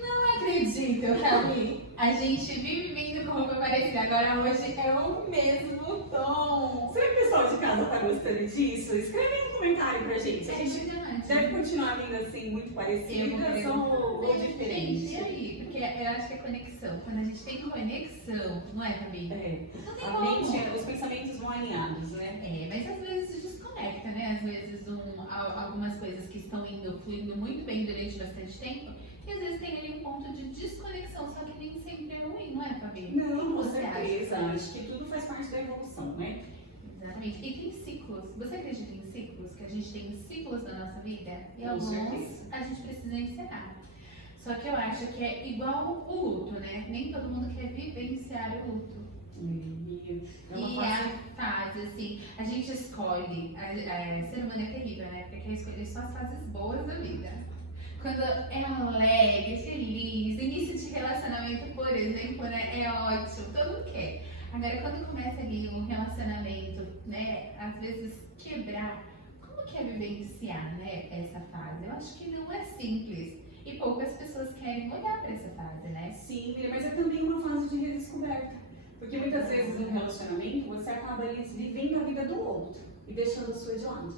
Não acredito, Cami. A gente vive vendo com roupa parecida, agora hoje é o mesmo tom. Será que o pessoal de casa tá gostando disso? Escreve aí um comentário pra gente. A gente Impressionante. deve continuar vindo assim, muito parecidas ou diferente? E aí? Porque eu acho que é conexão. Quando a gente tem conexão, não é, Fabi? É, Não tem a como. mente, os pensamentos vão alinhados, né? É, mas às vezes desconecta, né? Às vezes algumas coisas que estão fluindo muito bem durante bastante tempo, e às vezes tem ali um ponto de desconexão, só que nem sempre é ruim, não é, Fabi? Não, O que com você certeza. acha? Acho que tudo faz parte da evolução, né? Exatamente. E tem ciclos. Você acredita em ciclos? Que a gente tem ciclos na nossa vida? E Com alguns certeza. a gente precisa encerrar. Só que eu acho que é igual o luto, né? Nem todo mundo quer vivenciar o luto. E é E uma é fase. a fase, assim, a gente escolhe, ser humano é terrível, né? Porque quer escolher só as fases boas da vida. Quando é alegre, feliz, início de relacionamento, por exemplo, né? É ótimo, todo mundo quer. Agora, quando começa ali um relacionamento, né? Às vezes quebrar, como que é vivenciar, né? Essa fase? Eu acho que não é simples. E poucas pessoas querem olhar para essa fase, né? Sim, mas é também uma fase de redescoberta. Porque muitas vezes no relacionamento você acaba ali vivendo a vida do outro e deixando a sua de lado.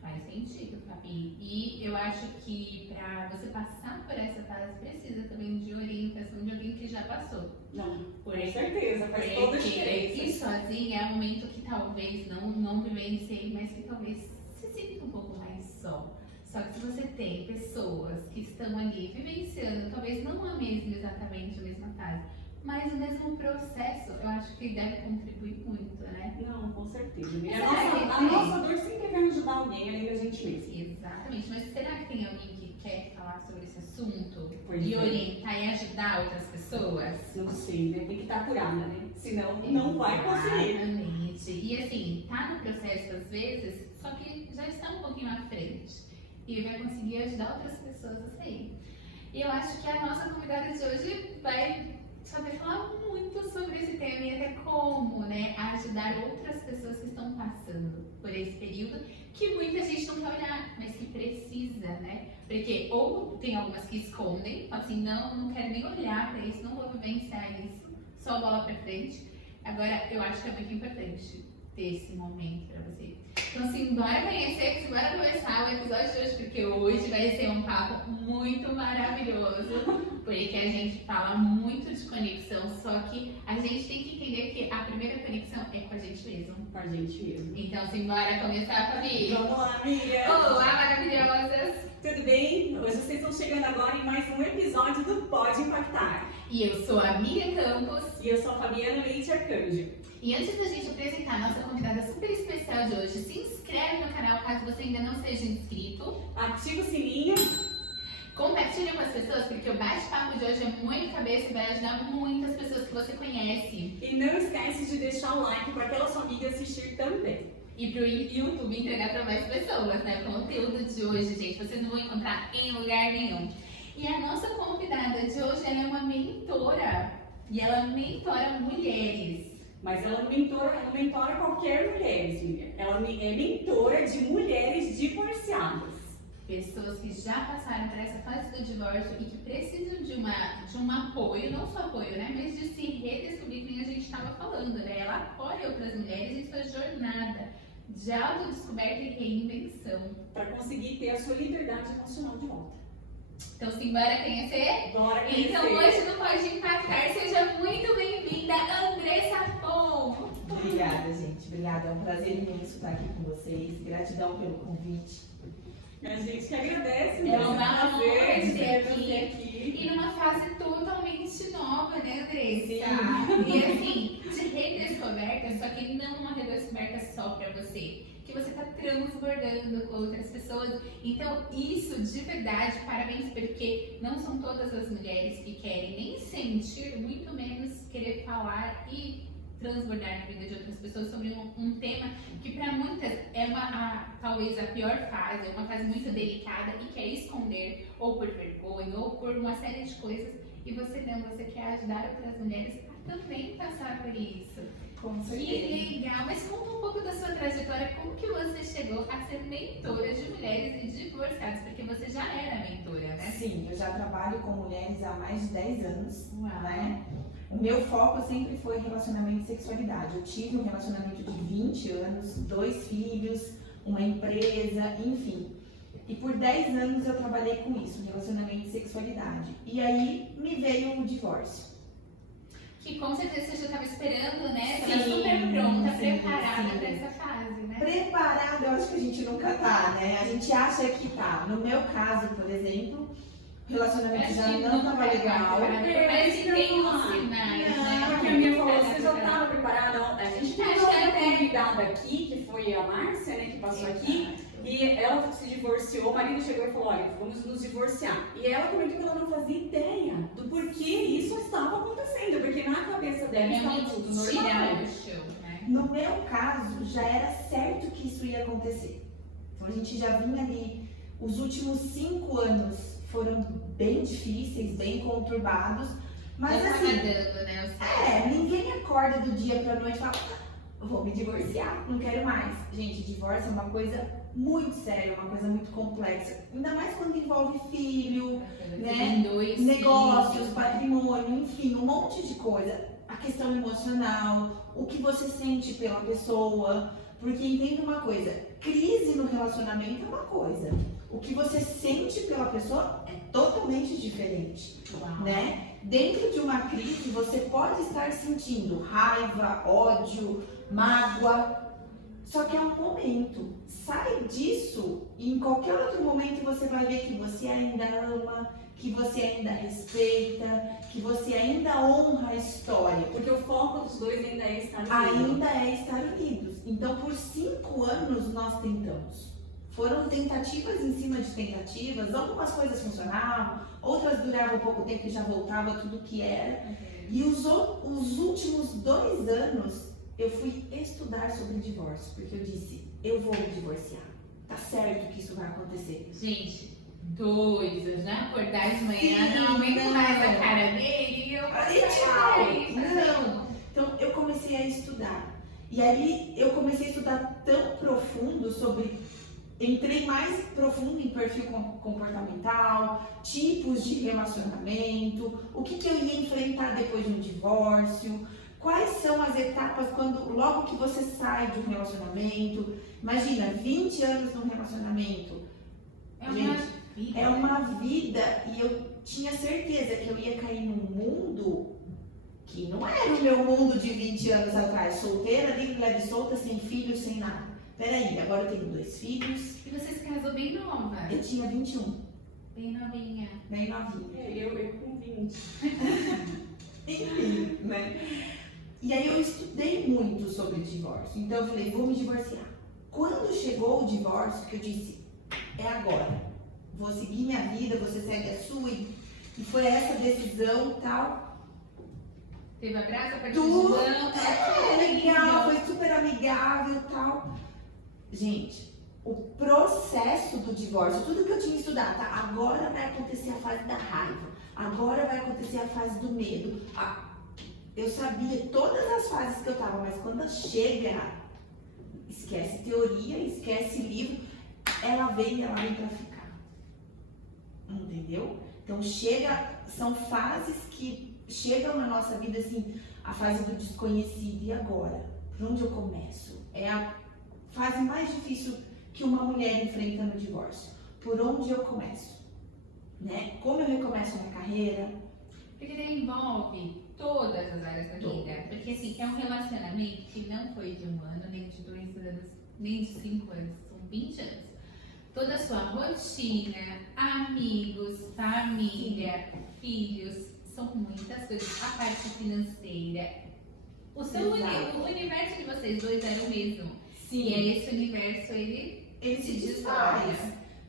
Faz sentido, Fabi. E eu acho que para você passar por essa fase precisa também de orientação de alguém que já passou. Não, com certeza, faz toda a diferença. Ir sozinho é um momento que talvez não vivenciei, mas que talvez se sinta um pouco mais só. Só que se você tem pessoas que estão ali vivenciando, talvez não exatamente a mesma fase, mas o mesmo processo, eu acho que deve contribuir muito, né? Não, com certeza. E Será a que nossa dor sempre vai ajudar alguém além da gente mesmo. Exatamente, mas será que tem alguém que quer falar sobre esse assunto Pois e é. orientar e ajudar outras pessoas? Não sei, né? Tem que estar curada, né? Senão não vai conseguir. Exatamente. E assim, tá no processo às vezes, só que já está um pouquinho à frente. E vai conseguir ajudar outras pessoas a sair. E eu acho que a nossa convidada de hoje vai saber falar muito sobre esse tema e até como, né, ajudar outras pessoas que estão passando por esse período que muita gente não quer olhar, mas que precisa, né? Porque ou tem algumas que escondem, assim, não quero nem olhar para isso, não vou vivenciar isso, só bola pra frente. Agora, eu acho que é muito importante ter esse momento pra você. Então, simbora conhecer, simbora começar o episódio de hoje, porque hoje vai ser um papo muito maravilhoso, porque a gente fala muito de conexão, só que a gente tem que entender que a primeira conexão é com a gente mesmo. Com a gente mesmo. Então, simbora começar, Fabi. Vamos lá, amiga! Olá, maravilhosas! Tudo bem? Hoje vocês estão chegando agora em mais um episódio do Pode Impactar. E eu sou a Miriam Campos. E eu sou a Fabiana Leite Arcanjo. E antes da gente apresentar a nossa convidada super especial de hoje, se inscreve no canal caso você ainda não seja inscrito. Ativa o sininho. Compartilha com as pessoas, porque o bate-papo de hoje é muito cabeça e vai ajudar muitas pessoas que você conhece. E não esquece de deixar o like para aquela sua amiga assistir também. E pro YouTube entregar para mais pessoas, né? O conteúdo de hoje, gente, vocês não vão encontrar em lugar nenhum. E a nossa convidada de hoje, ela é uma mentora. E ela mentora mulheres. Mas ela mentora qualquer mulher, Miriam. Ela é mentora de mulheres divorciadas. Pessoas que já passaram por essa fase do divórcio e que precisam de um apoio, não só apoio, né? Mas de se redescobrir, como a gente estava falando, né? Ela apoia outras mulheres em sua jornada de autodescoberta e reinvenção. Para conseguir ter a sua liberdade emocional de volta. Então, simbora conhecer? Bora conhecer. Então, hoje no Pode Impactar, seja muito bem-vinda, Andressa Fon. Obrigada, gente. Obrigada. É um prazer imenso estar aqui com vocês. Gratidão pelo convite. A gente que agradece, É uma honra prazer ter ter aqui. você aqui. E numa fase totalmente nova, né, Andressa? Sim. E assim, de redescoberta, só que não uma redescoberta só pra você. Que você tá transbordando com outras pessoas. Então, isso de verdade, parabéns, porque não são todas as mulheres que querem nem sentir, muito menos querer falar e transbordar na vida de outras pessoas sobre um tema que para muitas é talvez a pior fase, é uma fase muito delicada e quer esconder, ou por vergonha, ou por uma série de coisas, e você não, você quer ajudar outras mulheres a também passar por isso. Com Que certeza. legal! Mas conta um pouco da sua trajetória, como que você chegou a ser mentora de mulheres e divorciadas, porque você já era mentora, né? Sim, eu já trabalho com mulheres há mais de 10 anos, Uau. né? O meu foco sempre foi relacionamento e sexualidade. Eu tive um relacionamento de 20 anos, 2 filhos, uma empresa, enfim. E por 10 anos eu trabalhei com isso, relacionamento e sexualidade. E aí me veio o divórcio. Que com certeza você já estava esperando, né? Estava Sim, super pronta, sim, preparada sim. para essa fase, né? Preparada, eu acho que a gente nunca tá, né? A gente acha que tá. No meu caso, por exemplo, o relacionamento já não tava legal. Parece que tem uns sinais, né? Porque a minha falou, você já estava preparada? A gente teve Acho que uma até- convidada aqui, que foi a Márcia, né, que passou aqui, e ela se divorciou, o marido chegou e falou, olha, vamos nos divorciar. E ela comentou que ela não fazia ideia do porquê isso estava acontecendo, porque na cabeça dela estava Realmente tudo tirar normal. o chão, né? No meu caso, já era certo que isso ia acontecer. Então a gente já vinha ali, os últimos 5 anos foram bem difíceis, bem conturbados, mas Já assim, tava dando, né? O certo. ninguém acorda do dia pra noite e fala, vou me divorciar, não quero mais. Gente, divórcio é uma coisa muito séria, uma coisa muito complexa. Ainda mais quando envolve filho, né? Tem 2 negócios, filhos, patrimônio, enfim, um monte de coisa. A questão emocional, o que você sente pela pessoa. Porque entenda uma coisa, crise no relacionamento é uma coisa. O que você sente pela pessoa é totalmente diferente, Uau. né? Dentro de uma crise, você pode estar sentindo raiva, ódio, mágoa, só que é um momento. Sai disso e em qualquer outro momento você vai ver que você ainda ama, que você ainda respeita, que você ainda honra a história. Porque o foco dos dois ainda é estar unido. Ainda é estar unidos. Então, por 5 anos nós tentamos. Foram tentativas em cima de tentativas, algumas coisas funcionavam, outras duravam pouco tempo e já voltava tudo que era. E os últimos 2 anos eu fui estudar sobre divórcio, porque eu disse, eu vou me divorciar. Tá certo que isso vai acontecer. Gente, doido, já acordar de manhã, Sim, não aguento não. mais a cara dele e eu Não. Então eu comecei a estudar. E aí eu comecei a estudar tão profundo sobre. Entrei mais profundo em perfil comportamental, tipos de relacionamento, o que eu ia enfrentar depois de um divórcio, quais são as etapas quando logo que você sai de um relacionamento. Imagina, 20 anos num relacionamento. É uma Gente, vida. é uma vida e eu tinha certeza que eu ia cair num mundo que não era o meu mundo de 20 anos atrás, solteira, livre, leve, solta, sem filhos, sem nada. Peraí, agora eu tenho 2 filhos, E você se casou bem nova, eu tinha 21, bem novinha. bem novinha. Eu com 20. Enfim, né? E aí eu estudei muito sobre divórcio, então eu falei, vou me divorciar. Quando chegou o divórcio, que eu disse, é agora, vou seguir minha vida, você segue a sua, e foi essa decisão e tal. Teve abraço, Tudo participação, legal, foi super amigável e tal. Gente, o processo do divórcio, tudo que eu tinha estudado, tá? Agora vai acontecer a fase da raiva, agora vai acontecer a fase do medo. Eu sabia todas as fases que eu tava, mas quando chega, esquece teoria, esquece livro, ela vem pra ficar. Entendeu? Então são fases que chegam na nossa vida assim, a fase do desconhecido. E agora? Por onde eu começo? É a fase mais difícil que uma mulher enfrenta no divórcio. Por onde eu começo? Né? Como eu recomeço a minha carreira? Porque daí envolve todas as áreas da vida. Porque assim, é um relacionamento que não foi de 1 ano, nem de 2 anos, nem de 5 anos, são 20 anos. Toda a sua rotina, amigos, família, filhos, são muitas coisas. A parte financeira. O universo de vocês dois era o mesmo. E aí esse universo, ele se desfaz,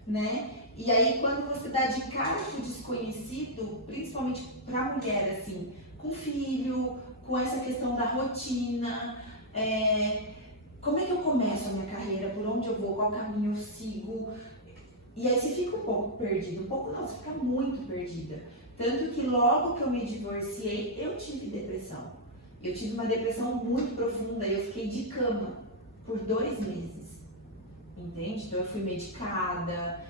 né? E aí quando você dá de cara com o desconhecido, principalmente pra mulher, assim, com filho, com com essa questão da rotina, como é que eu começo a minha carreira, por onde eu vou, qual caminho eu sigo. E aí você fica um pouco perdida, um pouco não, você fica muito perdida. Tanto que logo que eu me divorciei, eu tive depressão. Eu tive uma depressão muito profunda e eu fiquei de cama por 2 meses, entende? Então eu fui medicada,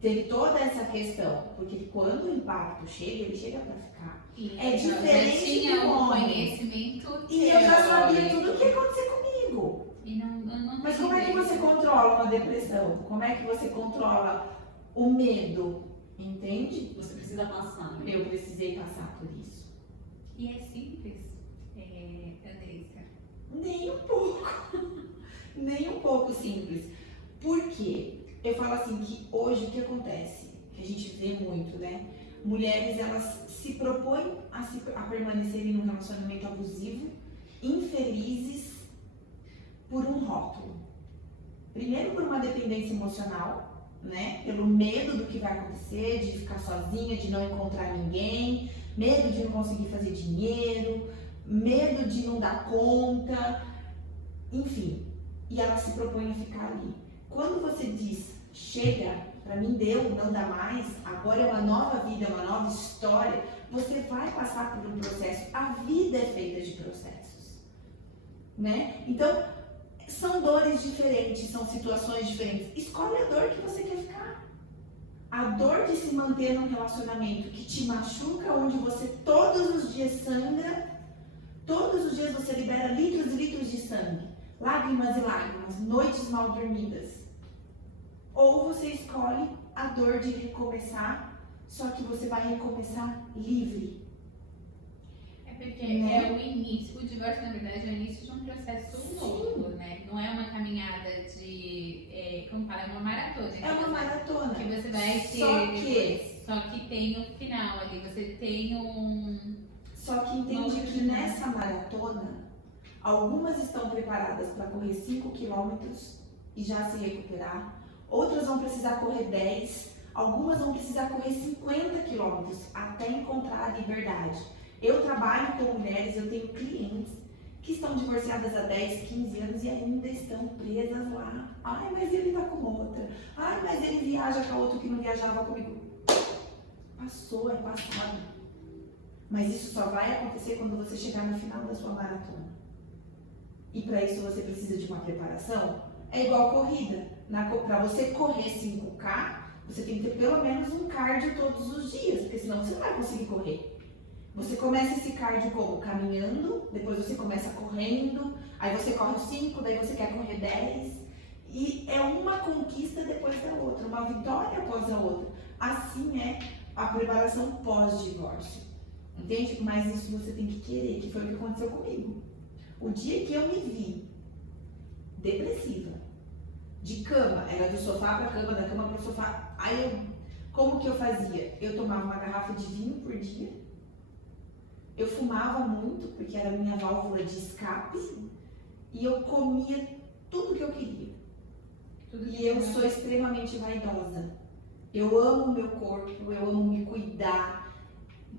teve toda essa questão, porque quando o impacto chega, ele chega pra ficar. E É eu diferente já tinha do um homem. conhecimento E eu já sabia teórico. tudo o que ia acontecer comigo. E não Mas como é que você controla uma depressão? Como é que você controla o medo? Entende? Você precisa passar, né? Eu precisei passar por isso. E é simples, Andressa. Nem um pouco. Nem um pouco simples. Por quê? Eu falo assim que hoje o que acontece, que a gente vê muito, né? Mulheres, elas se propõem a permanecerem num relacionamento abusivo, infelizes, por um rótulo. Primeiro por uma dependência emocional, né? Pelo medo do que vai acontecer, de ficar sozinha, de não encontrar ninguém, medo de não conseguir fazer dinheiro, medo de não dar conta, enfim. E ela se propõe a ficar ali. Quando você diz, chega, pra mim deu, não dá mais, agora é uma nova vida, é uma nova história, você vai passar por um processo. A vida é feita de processos, né? Então, são dores diferentes, são situações diferentes. Escolhe a dor que você quer ficar. A dor de se manter num relacionamento que te machuca, onde você todos os dias sangra, todos os dias você libera litros e litros de sangue, lágrimas e lágrimas, noites mal dormidas. Ou você escolhe a dor de recomeçar, só que você vai recomeçar livre. É porque Né? é o início, o divórcio na verdade é o início de um processo longo, né? Não é uma caminhada de, como fala, é uma maratona. É uma maratona. Que você vai ter só que tem o final ali, você tem Só que entende que nessa maratona, algumas estão preparadas para correr 5 quilômetros e já se recuperar. Outras vão precisar correr 10, algumas vão precisar correr 50 quilômetros até encontrar a liberdade. Eu trabalho com mulheres, eu tenho clientes que estão divorciadas há 10, 15 anos e ainda estão presas lá. Ai, mas ele tá com outra. Ai, mas ele viaja com a outra que não viajava comigo. Passou, é passado. Mas isso só vai acontecer quando você chegar no final da sua maratona. E para isso você precisa de uma preparação. É igual corrida. Para você correr 5K, você tem que ter pelo menos um cardio todos os dias, porque senão você não vai conseguir correr. Você começa esse cardio como? Caminhando, depois você começa correndo, aí você corre 5, daí você quer correr 10. E é uma conquista depois da outra, uma vitória após a outra. Assim é a preparação pós-divórcio. Entende? Mas isso você tem que querer, que foi o que aconteceu comigo. O dia que eu me vi depressiva, de cama, era do sofá pra cama, da cama pro sofá. Aí como que eu fazia? Eu tomava uma garrafa de vinho por dia. Eu fumava muito, porque era a minha válvula de escape. E eu comia tudo que eu queria. E eu sou extremamente vaidosa. Eu amo o meu corpo, eu amo me cuidar.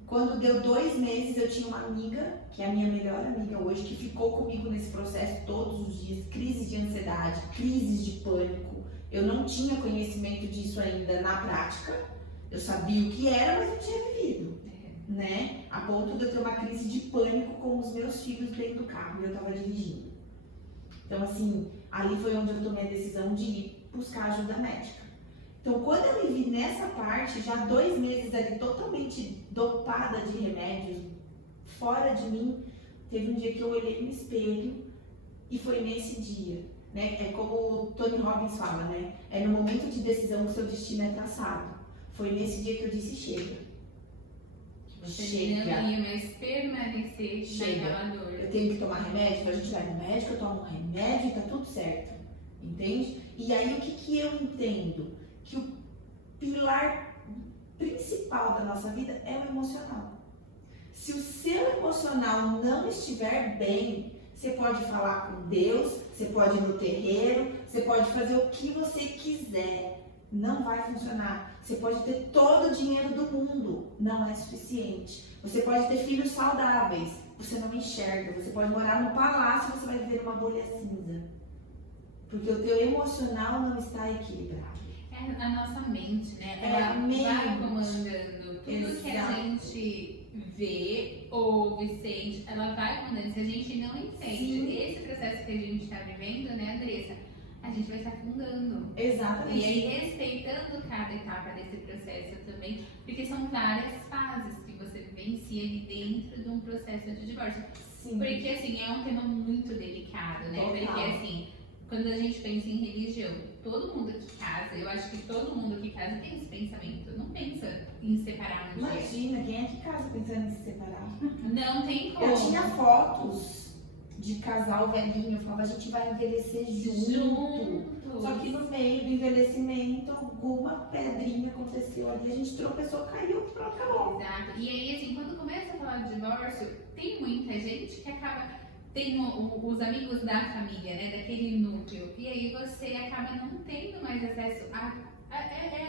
Quando deu 2 meses, eu tinha uma amiga, que é a minha melhor amiga hoje, que ficou comigo nesse processo todos os dias. Crises de ansiedade, crises de pânico. Eu não tinha conhecimento disso ainda na prática. Eu sabia o que era, mas não tinha vivido, né? A ponto de eu ter uma crise de pânico com os meus filhos dentro do carro e eu tava dirigindo. Então, assim, ali foi onde eu tomei a decisão de ir buscar ajuda médica. Então, quando eu me vi nessa parte, já 2 meses ali totalmente dopada de remédios, fora de mim, teve um dia que eu olhei no espelho e foi nesse dia, né? É como o Tony Robbins fala, né? É no momento de decisão que o seu destino é traçado. Foi nesse dia que eu disse, chega. Você não ia mais permanecer naquela dor. Eu tenho que tomar remédio, então a gente vai no médico, eu tomo um remédio e tá tudo certo. Entende? E aí o que eu entendo? Que o pilar principal da nossa vida é o emocional. Se o seu emocional não estiver bem, você pode falar com Deus, você pode ir no terreiro, você pode fazer o que você quiser. Não vai funcionar. Você pode ter todo o dinheiro do mundo, não é suficiente. Você pode ter filhos saudáveis, você não enxerga. Você pode morar no palácio, você vai viver uma bolha cinza. Porque o teu emocional não está equilibrado. É a nossa mente, né? É Ela a mente. vai comandando tudo que a Exato. gente vê, ouve, sente, ela vai comandando. Se a gente não entende Sim. esse processo que a gente está vivendo, né, Andressa? A gente vai se afundando. Exatamente. E aí, respeitando cada etapa desse processo também, porque são várias fases que você vivencia ali dentro de um processo de divórcio. Sim. Porque, assim, é um tema muito delicado, né? Total. Porque, assim, quando a gente pensa em religião, todo mundo que casa, eu acho que todo mundo que casa tem esse pensamento, não pensa em separar um dia. Imagina, quem é que casa pensando em se separar? Não tem como. Eu tinha fotos de casal velhinho, eu falava, a gente vai envelhecer junto. Só que no meio do envelhecimento, alguma pedrinha aconteceu ali, a gente tropeçou, caiu, pronto, acabou. Exato. E aí, assim, quando começa a falar de divórcio, tem muita gente que acaba. Tem os amigos da família, né? Daquele núcleo. E aí você acaba não tendo mais acesso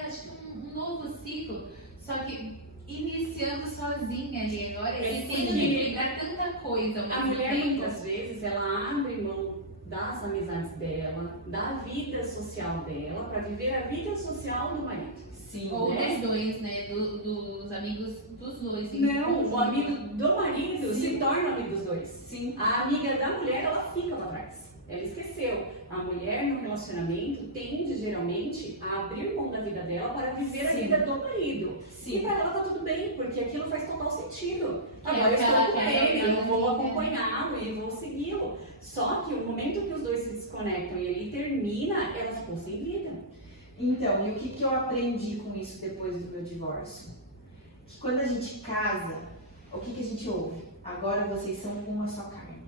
acho que um novo ciclo. Só que iniciando sozinha ali agora, ele tem que equilibrar tanta coisa. A mulher, muitas vezes, ela abre mão das amizades dela, da vida social dela, para viver a vida social do marido. Sim, Ou né? dos dois, né? Dos amigos dos dois. Não, o amigo do marido Sim. se torna amigo dos dois. Sim. A amiga da mulher, ela fica pra trás. Ela esqueceu. A mulher no relacionamento tende, geralmente, a abrir mão da vida dela para viver a Sim. vida do marido. E Sim. pra ela tá tudo bem, porque aquilo faz total sentido. É Agora eu o que estou ela com quer, ele, eu ela vou quer. acompanhá-lo e vou segui-lo. Só que o momento que os dois se desconectam e ele termina, ela ficou sem vida. Então, e o que eu aprendi com isso depois do meu divórcio? Que quando a gente casa, o que a gente ouve? Agora vocês são uma só carne.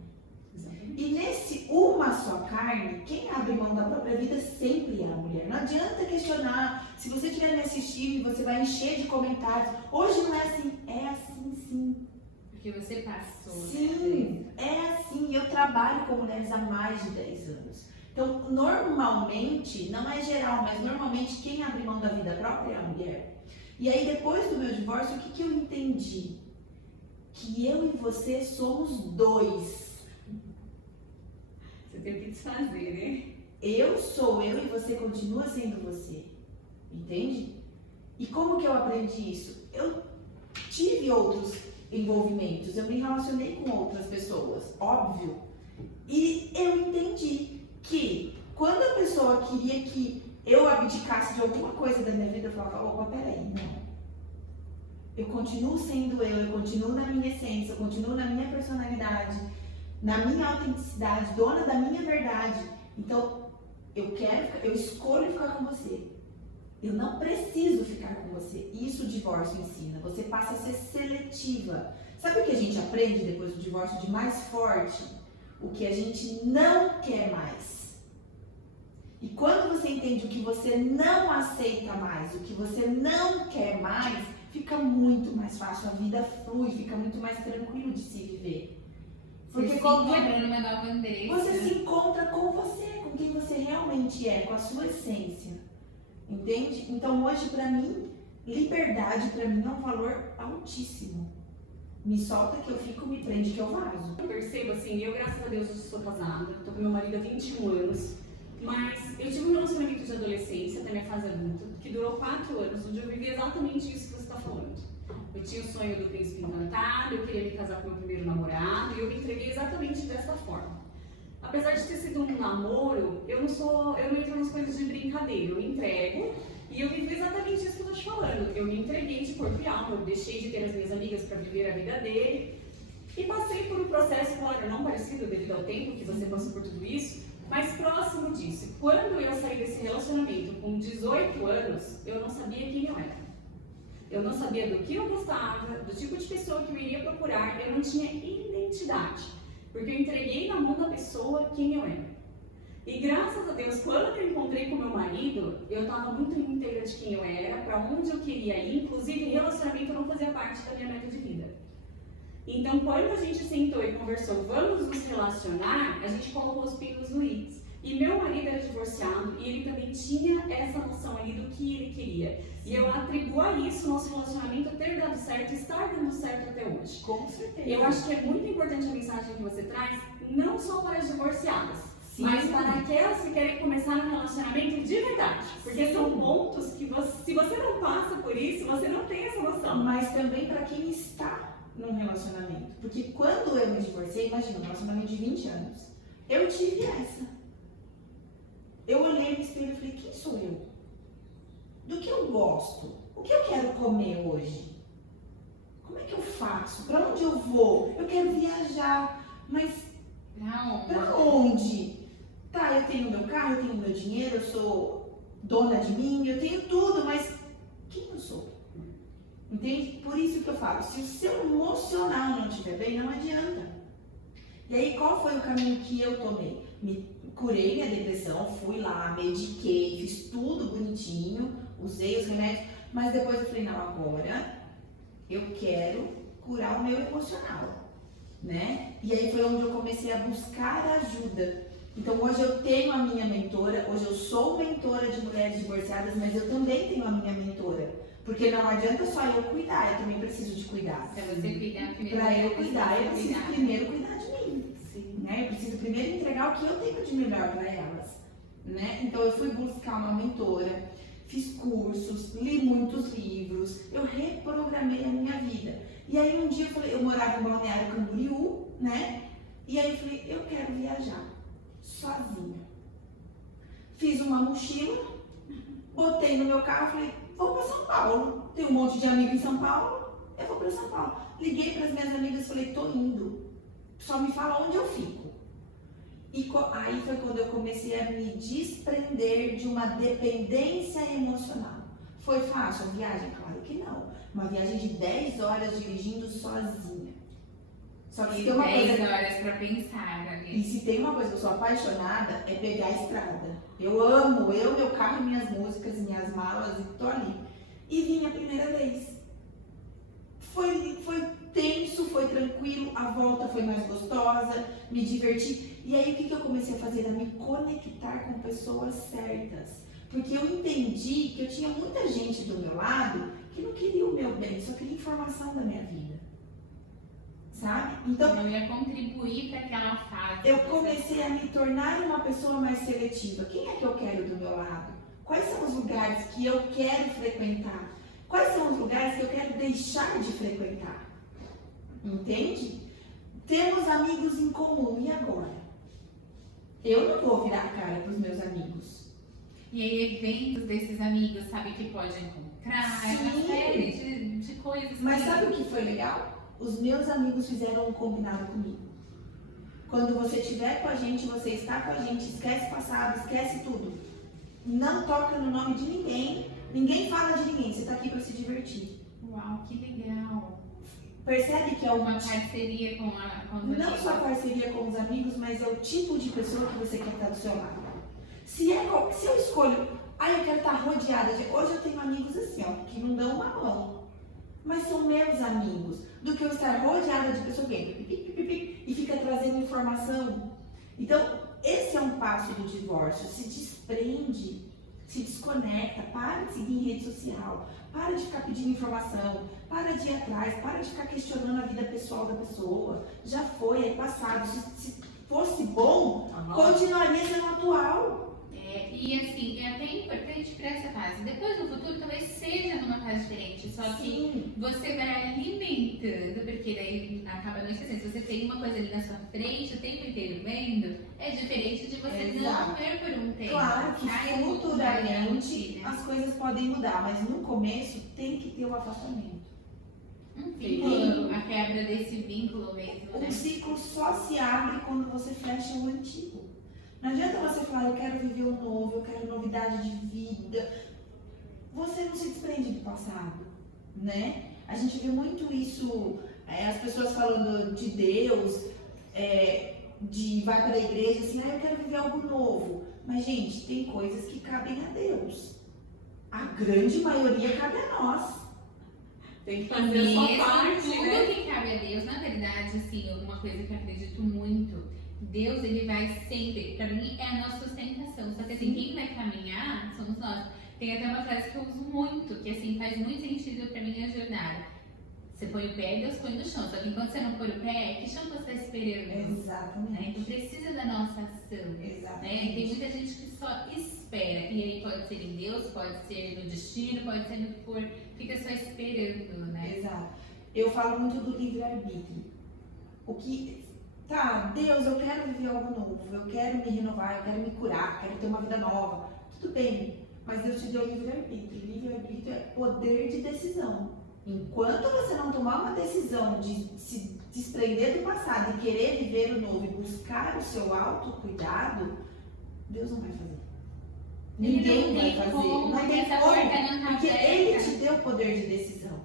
Exatamente. E nesse uma só carne, quem abre mão da própria vida sempre é a mulher. Não adianta questionar. Se você estiver me assistindo, você vai encher de comentários. Hoje não é assim. É assim, sim. Porque você passou. Sim, é assim. Eu trabalho com mulheres há mais de 10 anos. Então, normalmente, não é geral, mas normalmente quem abre mão da vida própria é a mulher. E aí, depois do meu divórcio, o que eu entendi? Que eu e você somos dois. Você tem que desfazer, né? Eu sou eu e você continua sendo você. Entende? E como que eu aprendi isso? Eu tive outros envolvimentos, eu me relacionei com outras pessoas, óbvio. E eu entendi que quando a pessoa queria que eu abdicasse de alguma coisa da minha vida, eu falava, opa, peraí, não. Eu continuo sendo eu continuo na minha essência, eu continuo na minha personalidade, na minha autenticidade, dona da minha verdade. Então, eu escolho ficar com você. Eu não preciso ficar com você. Isso o divórcio ensina. Você passa a ser seletiva. Sabe o que a gente aprende depois do divórcio de mais forte? O que a gente não quer mais. E quando você entende o que você não aceita mais, o que você não quer mais, fica muito mais fácil, a vida flui, fica muito mais tranquilo de se viver. Porque Você se quando encontra numa nova Andressa. você se encontra com você, com quem você realmente é, com a sua essência. Entende? Então hoje pra mim, liberdade pra mim é um valor altíssimo. Me solta que eu fico, me prende que eu vazo. Eu percebo assim, eu graças a Deus eu sou casada, tô com meu marido há 21 anos, mas eu tive um relacionamento de adolescência, até minha fase adulta, que durou 4 anos, onde eu vivi exatamente isso que você está falando. Eu tinha o sonho do príncipe encantado, eu queria me casar com o meu primeiro namorado, e eu me entreguei exatamente dessa forma. Apesar de ter sido um namoro, eu não entro nas coisas de brincadeira, eu me entrego e eu vivi exatamente isso que eu tô te falando. Eu me entreguei de corpo e alma, eu deixei de ter as minhas amigas para viver a vida dele e passei por um processo, claro, não parecido devido ao tempo que você passou por tudo isso, mas próximo disso. Quando eu saí desse relacionamento com 18 anos, eu não sabia quem eu era. Eu não sabia do que eu gostava, do tipo de pessoa que eu iria procurar, eu não tinha identidade. Porque eu entreguei na mão da pessoa quem eu era. E graças a Deus, quando eu encontrei com meu marido, eu estava muito inteira de quem eu era, para onde eu queria ir, inclusive relacionamento não fazia parte da minha meta de vida. Então, quando a gente sentou e conversou, vamos nos relacionar, a gente colocou os pingos no is. E meu marido era divorciado e ele também tinha essa noção ali do que ele queria. E eu atribuo a isso o nosso relacionamento ter dado certo e estar dando certo até hoje. Com certeza. Eu acho que é muito importante a mensagem que você traz, não só para as divorciadas, Sim. mas para aquelas que querem começar um relacionamento de verdade. Porque Sim. são pontos que se você não passa por isso, você não tem essa noção. Mas também para quem está num relacionamento. Porque quando eu me divorciei, imagina, um relacionamento de 20 anos, eu tive essa. Eu olhei no espelho e falei, quem sou eu? Do que eu gosto? O que eu quero comer hoje? Como é que eu faço? Para onde eu vou? Eu quero viajar, mas pra onde? Tá, eu tenho meu carro, eu tenho meu dinheiro, eu sou dona de mim, eu tenho tudo, mas quem eu sou? Entende? Por isso que eu falo, se o seu emocional não estiver bem, não adianta. E aí, qual foi o caminho que eu tomei? Curei minha depressão, fui lá, mediquei, fiz tudo bonitinho, usei os remédios, mas depois eu falei, não, agora eu quero curar o meu emocional, né? E aí foi onde eu comecei a buscar ajuda. Então hoje eu tenho a minha mentora, hoje eu sou mentora de mulheres divorciadas, mas eu também tenho a minha mentora. Porque não adianta só eu cuidar, eu também preciso de cuidar. Pra você cuidar primeiro. Para eu cuidar, eu preciso primeiro cuidar de mim. Sim. Né? Eu preciso primeiro entregar o que eu tenho de melhor para elas. Né? Então eu fui buscar uma mentora, fiz cursos, li muitos livros, eu reprogramei a minha vida. E aí um dia eu morava em Balneário Camboriú, né? E aí eu falei, eu quero viajar sozinha. Fiz uma mochila, botei no meu carro e falei, vou para São Paulo. Tem um monte de amigo em São Paulo, eu vou para São Paulo. Liguei para as minhas amigas e falei, tô indo. Só me fala onde eu fico. E aí foi quando eu comecei a me desprender de uma dependência emocional. Foi fácil a viagem? Claro que não. Uma viagem de 10 horas dirigindo sozinha. Só que se tem uma 10 coisa... horas pra pensar, né? E se tem uma coisa que eu sou apaixonada, é pegar a estrada. Eu amo, meu carro, minhas músicas, minhas malas, e tô ali. E vim a primeira vez. Foi tenso, foi tranquilo, a volta foi mais gostosa, me diverti. E aí o que eu comecei a fazer? A me conectar com pessoas certas. Porque eu entendi que eu tinha muita gente do meu lado que não queria o meu bem, só queria informação da minha vida. Sabe? Então, eu ia contribuir para aquela fase. eu comecei a me tornar uma pessoa mais seletiva. Quem é que eu quero do meu lado? Quais são os lugares que eu quero frequentar? Quais são os lugares que eu quero deixar de frequentar? Entende? Temos amigos em comum, e agora? Eu não vou virar a cara para os meus amigos. E aí, eventos desses amigos, sabe que pode encontrar, é uma Sim. série de coisas. Mas sabe o que foi legal? Os meus amigos fizeram um combinado comigo. Quando você estiver com a gente, você está com a gente, esquece o passado, esquece tudo. Não toca no nome de ninguém, ninguém fala de ninguém, você está aqui para se divertir. Uau, que legal. Percebe que é Uma parceria com os não amigos. só parceria com os amigos, mas é o tipo de pessoa que você quer estar do seu lado. Se eu escolho, eu quero estar rodeada de... Hoje eu tenho amigos assim, ó, que não dão uma mão, mas são meus amigos, do que eu estar rodeada de pessoas que e fica trazendo informação. Então, esse é um passo do divórcio. Se desprende, se desconecta, para de seguir em rede social, para de ficar pedindo informação, para de ir atrás, para de ficar questionando a vida pessoal da pessoa. Já foi, é passado. Se fosse bom, continuaria sendo atual. E assim, é até importante para essa fase. Depois no futuro talvez seja numa fase diferente, só que Sim. você vai alimentando, porque daí acaba não esquecendo. Se você tem uma coisa ali na sua frente o tempo inteiro vendo, é diferente de você Exato. não ver por um tempo. Claro que Sai um pouco da futuramente rotina. as coisas podem mudar, mas no começo tem que ter o afastamento. Um vínculo, a quebra desse vínculo mesmo, né? Um ciclo só se abre quando você fecha o antigo. Não adianta você falar, eu quero viver o novo, eu quero novidade de vida. Você não se desprende do passado, né? A gente vê muito isso, as pessoas falando de Deus, vai para a igreja assim, eu quero viver algo novo. Mas, gente, tem coisas que cabem a Deus. A grande maioria cabe a nós. Tem que fazer a sua Mesmo parte, tudo né? que cabe a Deus, na verdade, assim, uma coisa que eu acredito muito, Deus, ele vai sempre, pra mim, é a nossa sustentação. Só que assim, quem vai caminhar somos nós. Tem até uma frase que eu uso muito, que assim, faz muito sentido pra minha jornada. Você põe o pé, Deus põe no chão. Só que enquanto você não põe o pé, que chão você está esperando? Né? Exatamente. Então precisa da nossa ação. Né? Exatamente. Tem muita gente que só espera. E aí pode ser em Deus, pode ser no destino, pode ser no que for. Fica só esperando, né? Exato. Eu falo muito do livre-arbítrio. O que. Tá, Deus, eu quero viver algo novo, eu quero me renovar, eu quero me curar, quero ter uma vida nova. Tudo bem, mas Deus te deu livre-arbítrio. Livre-arbítrio é poder de decisão. Enquanto você não tomar uma decisão de se desprender do passado e querer viver o novo e buscar o seu autocuidado, Deus não vai fazer. Ninguém vai fazer. Não tem essa como. porta não tá Porque aberta. Ele te deu o poder de decisão.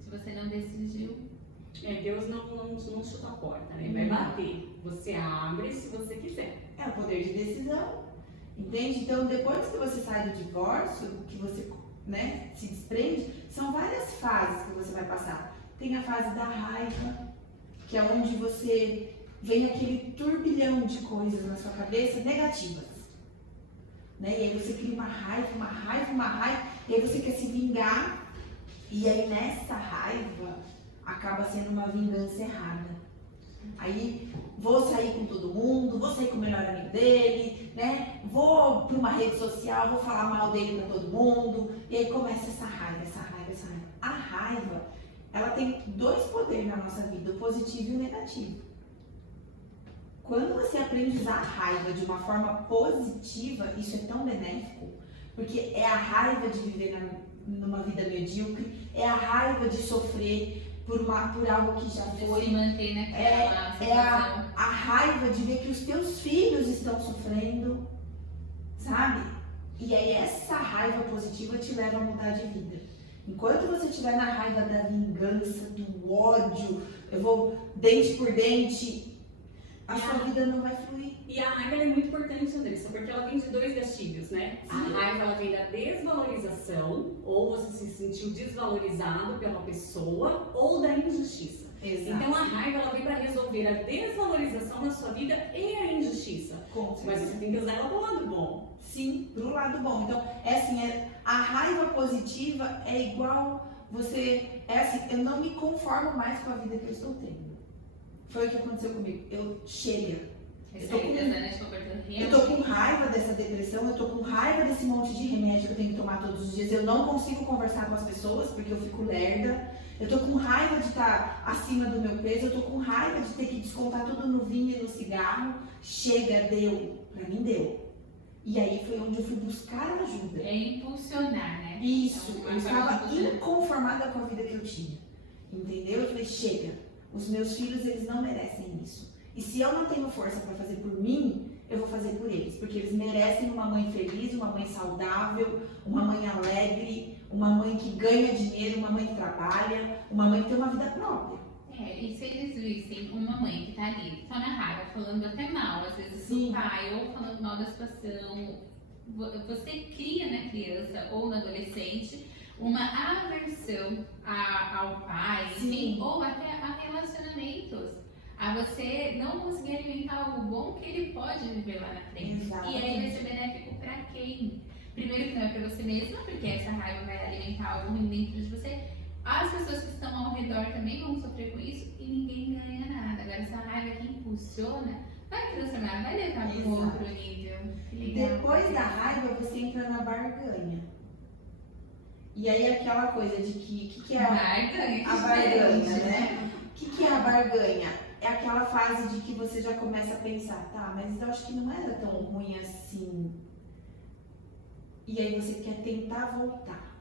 Se você não decidiu. Deus não chuta a porta, né? Vai bater. Você abre se você quiser. É o poder de decisão. Entende? Então, depois que você sai do divórcio, que você, né, se desprende, são várias fases que você vai passar. Tem a fase da raiva, que é onde você vem aquele turbilhão de coisas na sua cabeça negativas. Né? E aí você cria uma raiva, e aí você quer se vingar. E aí nessa raiva acaba sendo uma vingança errada. Aí vou sair com todo mundo, vou sair com o melhor amigo dele, né? Vou para uma rede social, vou falar mal dele para todo mundo. E aí começa essa raiva. A raiva, ela tem dois poderes na nossa vida, o positivo e o negativo. Quando você aprende a usar a raiva de uma forma positiva, isso é tão benéfico, porque é a raiva de viver numa vida medíocre, é a raiva de sofrer por algo que já foi. Se manter naquela situação. A raiva de ver que os teus filhos estão sofrendo, sabe? E aí essa raiva positiva te leva a mudar de vida. Enquanto você estiver na raiva da vingança, do ódio, eu vou dente por dente, a sua vida não vai fluir. E a raiva ela é muito importante, Andressa, porque ela vem de dois gatilhos, né? A raiva ela vem da desvalorização, ou você se sentiu desvalorizado pela pessoa, ou da injustiça. Exato. Então a raiva ela vem para resolver a desvalorização da sua vida e a injustiça. Mas você tem que usar ela pro lado bom. Sim, pro lado bom. Então, é assim, a raiva positiva é igual você. É assim, eu não me conformo mais com a vida que eu estou tendo. Foi o que aconteceu comigo. Chega. Eu tô com raiva dessa depressão, eu tô com raiva desse monte de remédio que eu tenho que tomar todos os dias. Eu não consigo conversar com as pessoas porque eu fico lerda. Eu tô com raiva de estar acima do meu peso. Eu tô com raiva de ter que descontar tudo no vinho e no cigarro. Chega, deu. Pra mim deu. E aí foi onde eu fui buscar ajuda. É impulsionar, né? Isso. Eu estava inconformada com a vida que eu tinha. Entendeu? Eu falei, chega. Os meus filhos, eles não merecem isso. E se eu não tenho força para fazer por mim, eu vou fazer por eles. Porque eles merecem uma mãe feliz, uma mãe saudável, uma mãe alegre, uma mãe que ganha dinheiro, uma mãe que trabalha, uma mãe que tem uma vida própria. E se eles vissem uma mãe que tá ali, só na raiva, falando até mal, às vezes Sim. do pai, ou falando mal da situação, você cria na criança ou no adolescente uma aversão ao pai, enfim, ou até a relacionamentos. A você não conseguir alimentar algo bom que ele pode viver lá na frente. Exatamente. E aí vai ser benéfico pra quem? Primeiro que não é pra você mesma, porque essa raiva vai alimentar algo ruim dentro de você. As pessoas que estão ao redor também vão sofrer com isso e ninguém ganha nada. Agora essa raiva que impulsiona vai transformar, vai levar para um outro nível. Depois da raiva você entra na barganha. E aí aquela coisa de que é a barganha, né? O que é a barganha? É aquela fase de que você já começa a pensar, tá, mas eu acho que não era tão ruim assim. E aí você quer tentar voltar,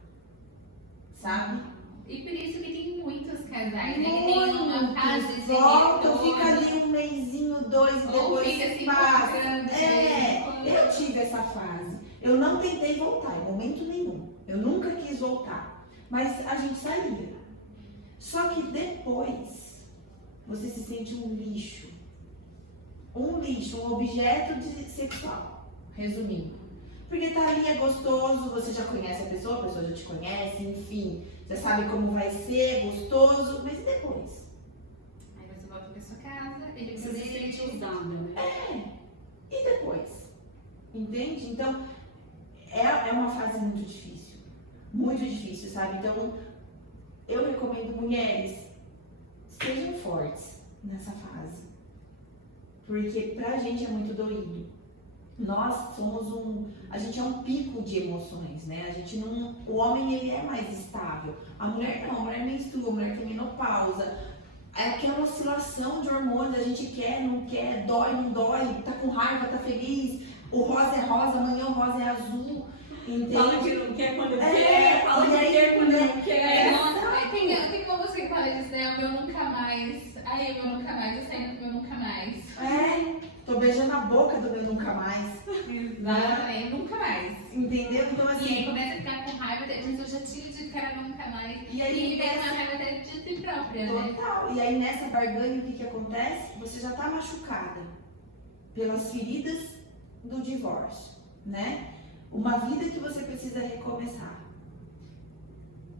sabe? E por isso que tem muitos casais, né? Que tem uma fase de volta, fica ali um mêsinho, 2 e ou depois fica se passa. empolgando. Eu tive essa fase. Eu não tentei voltar em momento nenhum. Eu nunca quis voltar. Mas a gente saía. Só que depois você se sente um lixo. Um lixo, um objeto sexual. Resumindo. Porque tá ali, é gostoso, você já conhece a pessoa já te conhece, enfim, já sabe como vai ser, gostoso, mas e depois? Aí você volta pra sua casa, ele Você se sente usado, né? E depois? Entende? Então, é uma fase muito difícil, sabe? Então, eu recomendo mulheres, sejam fortes nessa fase, porque pra gente é muito doído. Nós somos a gente é um pico de emoções, né? A gente não, o homem ele é mais estável. A mulher não, a mulher menstrua, a mulher tem menopausa. É aquela oscilação de hormônios, a gente quer, não quer, dói, não dói, tá com raiva, tá feliz. O rosa é rosa, amanhã o rosa é azul. Entende? Fala que não quer quando quer, fala que quer quando não quer. Tem uma música que fala disso, né? O meu nunca mais. Ai, o meu nunca mais, eu sei do meu nunca mais. Tô beijando a boca do meu nunca mais. Exatamente, nunca mais. Entendeu? Então E aí assim. começa a ficar com raiva, mas eu já tinha dito que era nunca mais. E aí vem uma raiva até de si própria, né? Total. E aí nessa barganha o que acontece? Você já tá machucada pelas feridas do divórcio, né? Uma vida que você precisa recomeçar.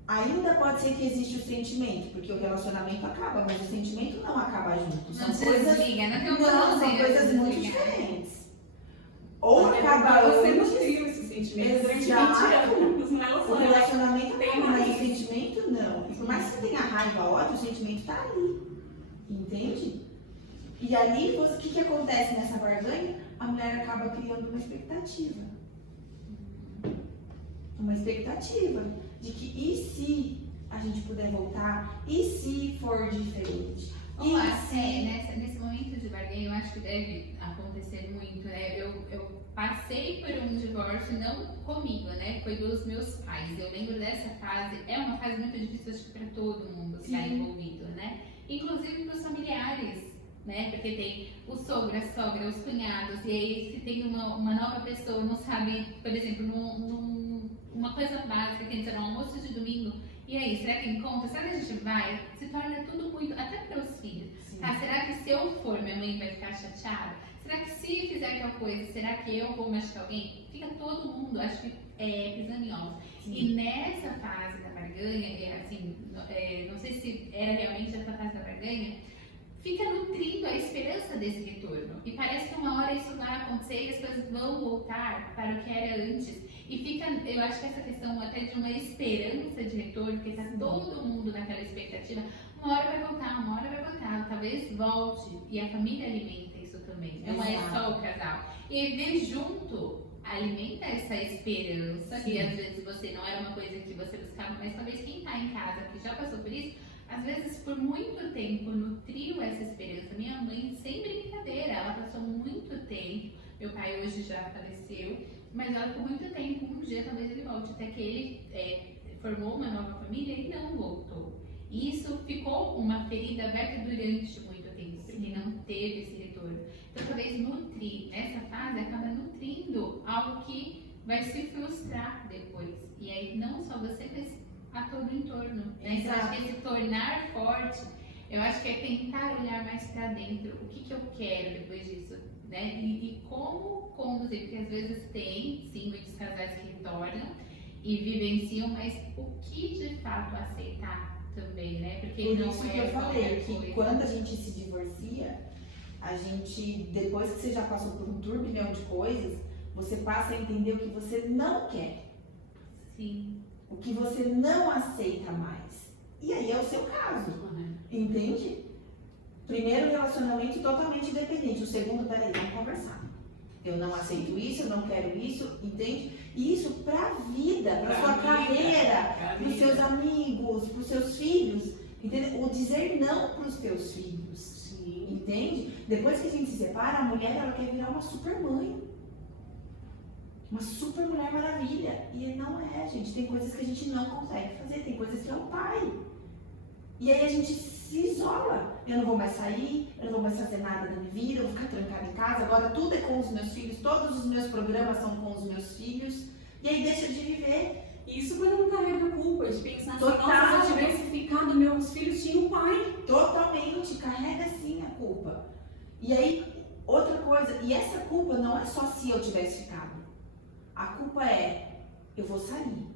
Ainda pode ser que existe o sentimento, porque o relacionamento acaba, mas o sentimento não acaba junto. Não se desliga, não tem um são coisas muito diferentes. Ou acaba Você antes, nutriu esse sentimento durante 20 Exato. anos, não é o relação. relacionamento Tem acaba, mas mais. o sentimento não. E por mais que você tenha raiva, ódio, o sentimento tá ali. Entende? E ali, o que acontece nessa barganha? A mulher acaba criando uma expectativa. Uma expectativa de que e se a gente puder voltar? E se for diferente? Ou nesse momento de barganha, eu acho que deve acontecer muito, né? Eu passei por um divórcio, não comigo, né? Foi dos meus pais. Eu lembro dessa fase, é uma fase muito difícil, acho que para todo mundo que está envolvido, né? Inclusive para os familiares, né? Porque tem o sogro, a sogra, os cunhados, e aí se tem uma nova pessoa, não sabe, por exemplo, uma coisa básica que a gente no almoço de domingo, e aí, será que encontra? Será que a gente vai? Se torna tudo muito, até para os filhos. Tá? Será que se eu for, minha mãe vai ficar chateada? Será que se fizer tal coisa, será que eu vou machucar alguém? Fica todo mundo, acho que pisando em ovos. E nessa fase da barganha, assim, não sei se era realmente essa fase da barganha, fica nutrindo a esperança desse retorno. E parece que uma hora isso vai acontecer e as coisas vão voltar para o que era antes. E fica, eu acho que essa questão até de uma esperança de retorno, porque está todo mundo naquela expectativa, uma hora vai voltar, talvez volte. E a família alimenta isso também, não é só o casal. E ver junto alimenta essa esperança, que às vezes você não era uma coisa que você buscava, mas talvez quem está em casa, que já passou por isso, às vezes por muito tempo nutriu essa esperança. Minha mãe, sem brincadeira, ela passou muito tempo, meu pai hoje já faleceu, mas ela ficou muito tempo, um dia talvez ele volte, até que ele formou uma nova família e não voltou. E isso ficou uma ferida aberta durante muito tempo, porque não teve esse retorno. Então talvez nutrir, nessa fase acaba nutrindo algo que vai se frustrar depois. E aí não só você, mas a todo o entorno. Né? Então acho que esse tornar forte, eu acho que é tentar olhar mais para dentro, o que eu quero depois disso. Né? E como conduzir, porque às vezes tem, sim, muitos casais que retornam e vivenciam, mas o que de fato aceitar também, né? Porque Por não isso é que eu falei, que coisa. quando a gente se divorcia, a gente, depois que você já passou por um turbilhão de coisas, você passa a entender o que você não quer. Sim. O que você não aceita mais. E aí é o seu caso, entende? Primeiro relacionamento totalmente dependente. O segundo, peraí, vamos conversar. Eu não aceito isso, eu não quero isso, entende? E isso pra vida, pra sua carreira, pros seus amigos, pros seus filhos, entende? O dizer não pros teus filhos, Sim. entende? Depois que a gente se separa, a mulher, ela quer virar uma super mãe. Uma super mulher maravilha. E não é, gente. Tem coisas que a gente não consegue fazer, tem coisas que é o pai. E aí a gente se isola. Eu não vou mais sair, eu não vou mais fazer nada da minha vida, eu vou ficar trancada em casa. Agora tudo é com os meus filhos, todos os meus programas são com os meus filhos. E aí deixa de viver. Isso quando não carrega culpa, de pensar assim, Total. nossa, se eu tivesse ficado, meus filhos tinham pai. Totalmente, carrega sim a culpa. E aí, outra coisa, e essa culpa não é só se eu tivesse ficado. A culpa é, eu vou sair.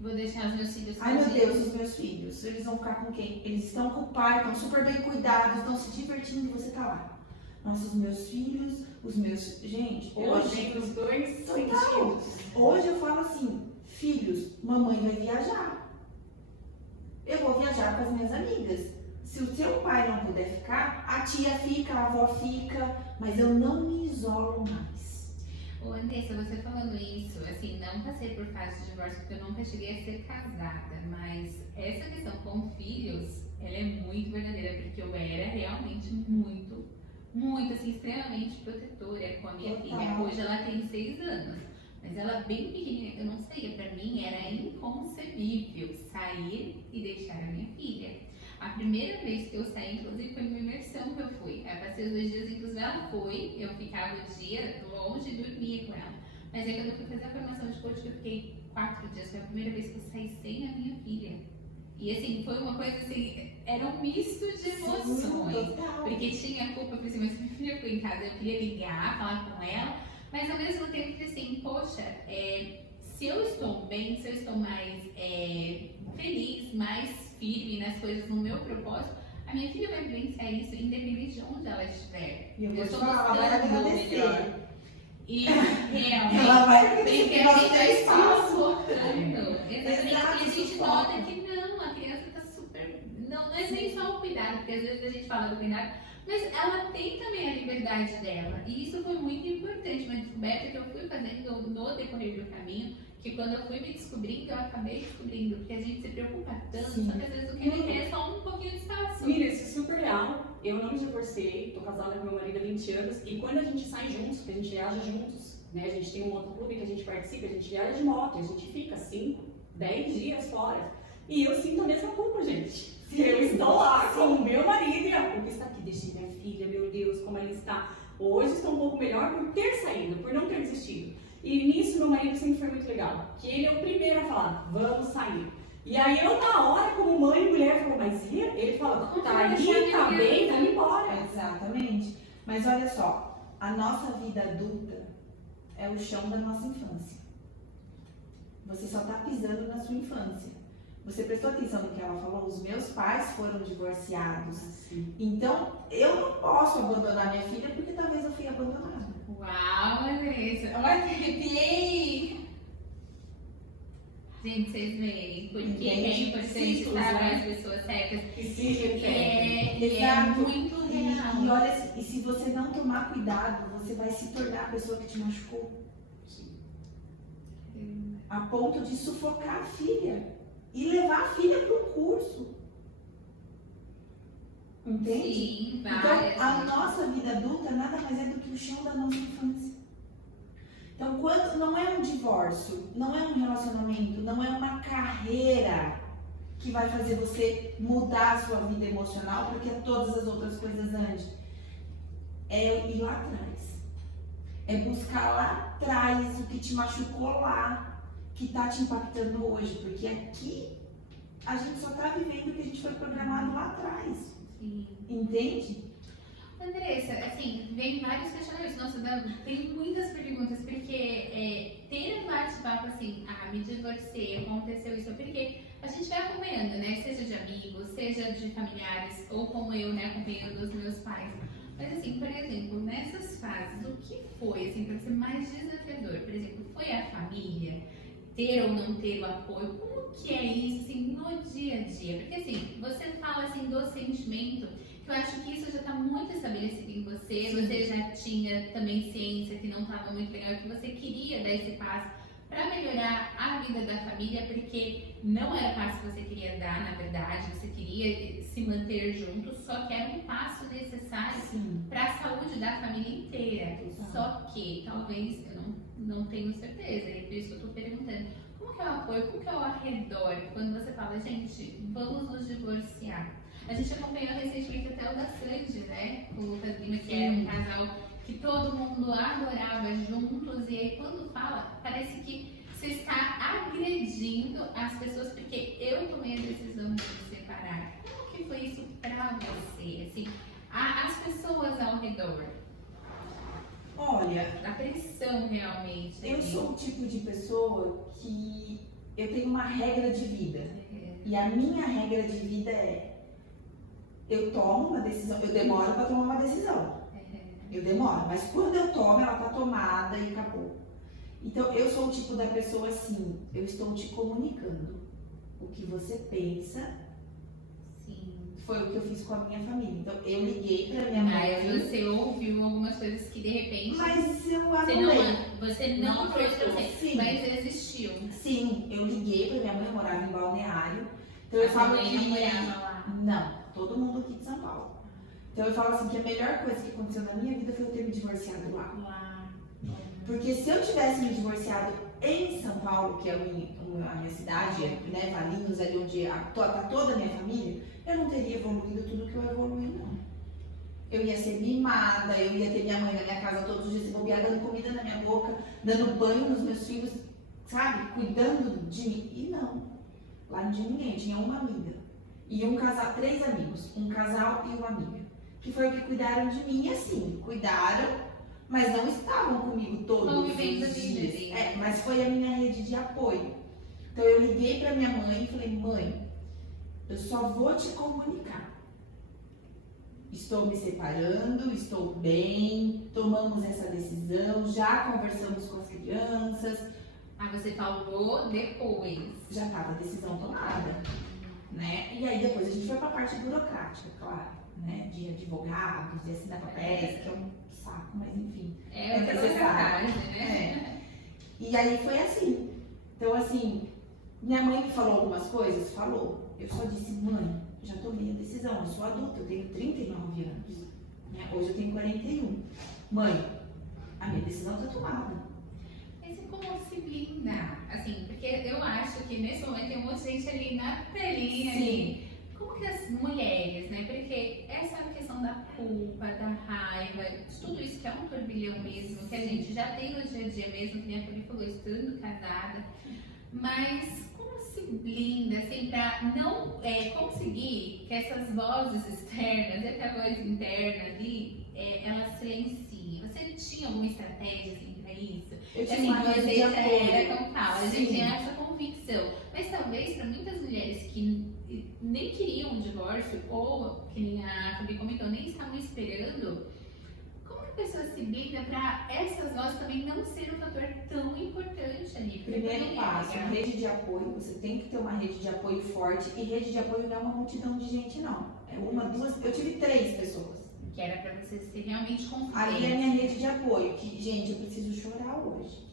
Vou deixar os meus filhos Ai meu sozinhos. Deus, os meus filhos, eles vão ficar com quem? Eles estão com o pai, estão super bem cuidados, estão se divertindo e você tá lá. Nossa, os meus filhos, os meus... Gente, Eu hoje... tenho os dois Total. sentidos. Hoje eu falo assim, filhos, mamãe vai viajar. Eu vou viajar com as minhas amigas. Se o seu pai não puder ficar, a tia fica, a avó fica, mas eu não me isolo mais. Ô, Andressa, você falando isso, assim, não passei por fase de divórcio porque eu nunca cheguei a ser casada, mas essa questão com filhos, ela é muito verdadeira, porque eu era realmente muito, assim, extremamente protetora com a minha Total. filha. Hoje ela tem 6 anos, mas ela bem pequenininha, eu não sei, pra mim era inconcebível sair e deixar a minha filha. A primeira vez que eu saí, inclusive, foi numa imersão que eu fui. Aí passei os 2 dias, inclusive ela foi, eu ficava o dia longe e dormia com ela. Mas aí quando eu fui fazer a formação de coach, eu fiquei 4 dias. Foi a primeira vez que eu saí sem a minha filha. E assim, foi uma coisa assim, era um misto de emoções. Total. Porque tinha culpa, por exemplo, se minha filha ficou em casa, eu queria ligar, falar com ela. Mas ao mesmo tempo que assim, poxa, se eu estou bem, se eu estou mais feliz, mais firme nas coisas, no meu propósito, a minha filha vai vivenciar isso independente de onde ela estiver. E eu vou te estou falar, ela vai mostrando o agradecer. melhor. E realmente, Ela vai agradecer porque que a nós gente três está passos. sufocando. Exatamente. Exato, E a gente sufoca. nota que não, a criança está super. Não é nem só o cuidado, porque às vezes a gente fala do cuidado, mas ela tem também a liberdade dela. E isso foi muito importante, uma descoberta que eu fui fazendo no decorrer do caminho, que quando eu fui me descobrindo, eu acabei descobrindo, porque a gente se preocupa tanto, Sim. só que às vezes o que ele quer é só um pouquinho de espaço. Mira, isso é super real. Eu não me divorciei, tô casada com meu marido há 20 anos. E quando a gente sai juntos, que a gente viaja juntos, né? A gente tem um motoclube que a gente participa, a gente viaja de moto, a gente fica 5, 10 dias fora. E eu sinto a mesma culpa, gente. Eu estou lá com o meu marido e a culpa está aqui. Deixei minha filha, meu Deus, como ela está. Hoje estou um pouco melhor por ter saído, por não ter desistido. E nisso meu marido sempre foi muito legal. Que ele é o primeiro a falar, vamos sair. E aí eu na hora, como mãe e mulher, falo, mas e? Ele fala, tá aí, tá bem, vamos embora. Exatamente. Mas olha só, a nossa vida adulta é o chão da nossa infância. Você só tá pisando na sua infância. Você prestou atenção no que ela falou? Os meus pais foram divorciados. Então, eu não posso abandonar minha filha porque talvez eu fui abandonada. Uau, Andressa, eu arrepiei! Gente, vocês veem por que é importante Ciclos, estar com né? as pessoas certas. E se repete. E é Exato. muito real. E olha, e se você não tomar cuidado, você vai se tornar a pessoa que te machucou. A ponto de sufocar a filha e levar a filha para o curso. Entende? Sim, Então, várias. a nossa vida adulta nada mais é do que o chão da nossa infância. Então, quando não é um divórcio, não é um relacionamento, não é uma carreira que vai fazer você mudar a sua vida emocional, porque todas as outras coisas antes. É ir lá atrás. É buscar lá atrás o que te machucou lá, que está te impactando hoje. Porque aqui a gente só está vivendo o que a gente foi programado lá atrás. Sim. Entende? Andressa, assim, vem vários questionamentos. Nossa, tem muitas perguntas, porque ter um bate-papo assim, me divorciei, aconteceu isso, porque a gente vai acompanhando, né? Seja de amigos, seja de familiares, ou como eu, né, acompanhando os meus pais. Mas assim, por exemplo, nessas fases, o que foi, assim, para ser mais desafiador? Por exemplo, foi a família? Ter ou não ter o apoio? Como que é isso, assim, no dia a dia? Porque assim, você fala assim do sentimento, que eu acho que isso já está muito estabelecido em você. Sim. Você já tinha também ciência que não estava muito legal, que você queria dar esse passo para melhorar a vida da família, porque não era o passo que você queria dar, na verdade, você queria se manter junto, só que era um passo necessário Sim. para a saúde da família inteira. Só que, talvez, eu não tenho certeza, e por isso que eu estou perguntando, como que é o apoio, como que é o arredor, quando você fala, gente, vamos nos divorciar? A gente acompanhou recentemente até o da Sandy, né, com o Lucas Lima, que era um casal que todo mundo adorava juntos, e aí quando fala, parece que você está agredindo as pessoas, porque eu tomei a decisão de me separar. Como que foi isso pra você, assim, as pessoas ao redor? Olha, A pressão realmente. Eu sou o tipo de pessoa que eu tenho uma regra de vida. E a minha regra de vida é: eu tomo uma decisão, eu demoro para tomar uma decisão. Eu demoro, mas quando eu tomo, ela tá tomada e acabou. Então, eu sou o tipo da pessoa assim, eu estou te comunicando o que você pensa. Sim. Foi o que eu fiz com a minha família. Então, eu liguei pra minha mãe. Mas você ouviu algumas coisas que de repente Mas eu você anulei. não Não trouxe pra afetou. você, Sim. mas existiu. Sim, eu liguei pra minha mãe, eu morava em Balneário. Então, eu A falo mãe que... não morava lá. Não, todo mundo aqui de São Paulo. Então, eu falo assim que a melhor coisa que aconteceu na minha vida foi eu ter me divorciado lá. Lá. Porque se eu tivesse me divorciado em São Paulo, que é a minha cidade, né, Valinhos, ali onde tá toda a minha família, eu não teria evoluído tudo que eu evoluí, não. Eu ia ser mimada, eu ia ter minha mãe na minha casa todos os dias, se bobear, dando comida na minha boca, dando banho nos meus filhos, sabe, cuidando de mim. E não, lá não tinha ninguém, tinha uma amiga. E um casal, 3 amigos, um casal e uma amiga. Que foi o que cuidaram de mim, assim, cuidaram, mas não estavam comigo todos Não os vivendo a vida dias. dele. Mas foi a minha rede de apoio. Então eu liguei pra minha mãe e falei: mãe, eu só vou te comunicar. Estou me separando, estou bem, tomamos essa decisão, já conversamos com as crianças, Ah, você falou depois. já estava a decisão tomada, né? E aí depois a gente foi para a parte burocrática, claro, né? De advogados, de assinar papéis, que é um saco, mas enfim. É outra necessário. coisa, né? E aí foi assim. Então, assim, minha mãe me falou algumas coisas? Falou. Eu só disse: mãe, já tomei a decisão, eu sou adulta, eu tenho 39 anos. Né? Hoje eu tenho 41. Mãe, a minha decisão está tomada. Mas e como se blindar? Assim, porque eu acho que nesse momento tem um monte de gente ali na telinha. Sim. Ali. Como que as mulheres, né? Porque essa questão da culpa, da raiva, de tudo isso que é um turbilhão mesmo, que a gente já tem no dia a dia mesmo, que nem a Fabi falou, estando casada. Mas como se blinda, assim, pra não conseguir que essas vozes externas e até a voz interna ali, elas silenciem? Você tinha alguma estratégia, assim, pra isso? Eu tinha Assim, uma rede você de já apoio. era como fala, a gente Sim. tinha essa convicção. Mas talvez para muitas mulheres que nem queriam um divórcio, ou que nem a Fabi comentou, nem estavam esperando, como que a pessoa se blinda para essas vozes também não serem um fator tão importante ali? Porque Primeiro também passo, é rede de apoio. Você tem que ter uma rede de apoio forte. E rede de apoio não é uma multidão de gente, não. É uma, duas. Eu tive 3 pessoas. que era para você ser realmente Ali é a confidente. minha rede de apoio. Que, gente, eu preciso chorar hoje.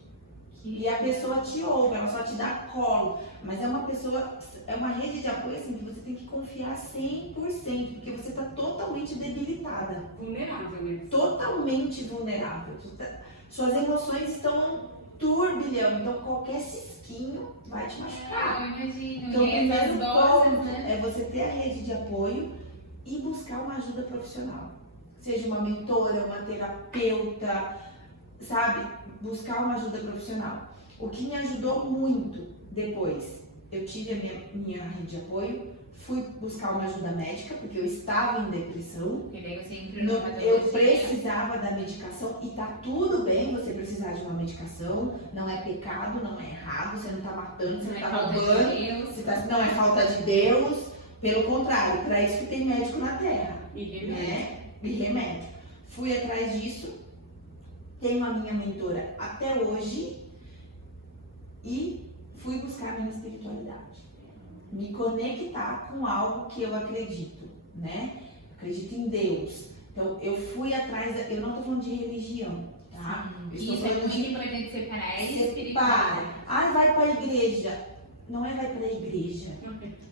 Que E a pessoa te ouve, ela só te dá colo. Mas é uma pessoa, é uma rede de apoio assim que você tem que confiar 100%, porque você está totalmente debilitada, Vulnerável mesmo. totalmente vulnerável. Suas emoções estão turbilhão, então qualquer cisquinho vai te machucar. eu imagino. Então, o E essas primeiro vozes, ponto né? é você ter a rede de apoio e buscar uma ajuda profissional. Seja uma mentora, uma terapeuta, sabe? Buscar uma ajuda profissional. O que me ajudou muito depois, eu tive a minha rede de apoio, fui buscar uma ajuda médica, porque eu estava em depressão. Porque daí você entra numa Eu patologia. precisava da medicação e tá tudo bem você precisar de uma medicação, não é pecado, não é errado, você não tá matando, você Não não é tá falta de roubando, Deus. não é falta de Deus, pelo contrário, para isso que tem médico na terra, E remédio. né? E remédio. Fui atrás disso, tenho a minha mentora até hoje e fui buscar a minha espiritualidade. Me conectar com algo que eu acredito, né? Acredito em Deus. Então, eu fui atrás, eu não tô falando de religião, tá? Eu estou Isso é falando muito de importante separar espiritual. separa. Ah, vai pra igreja. Não é vai pra igreja.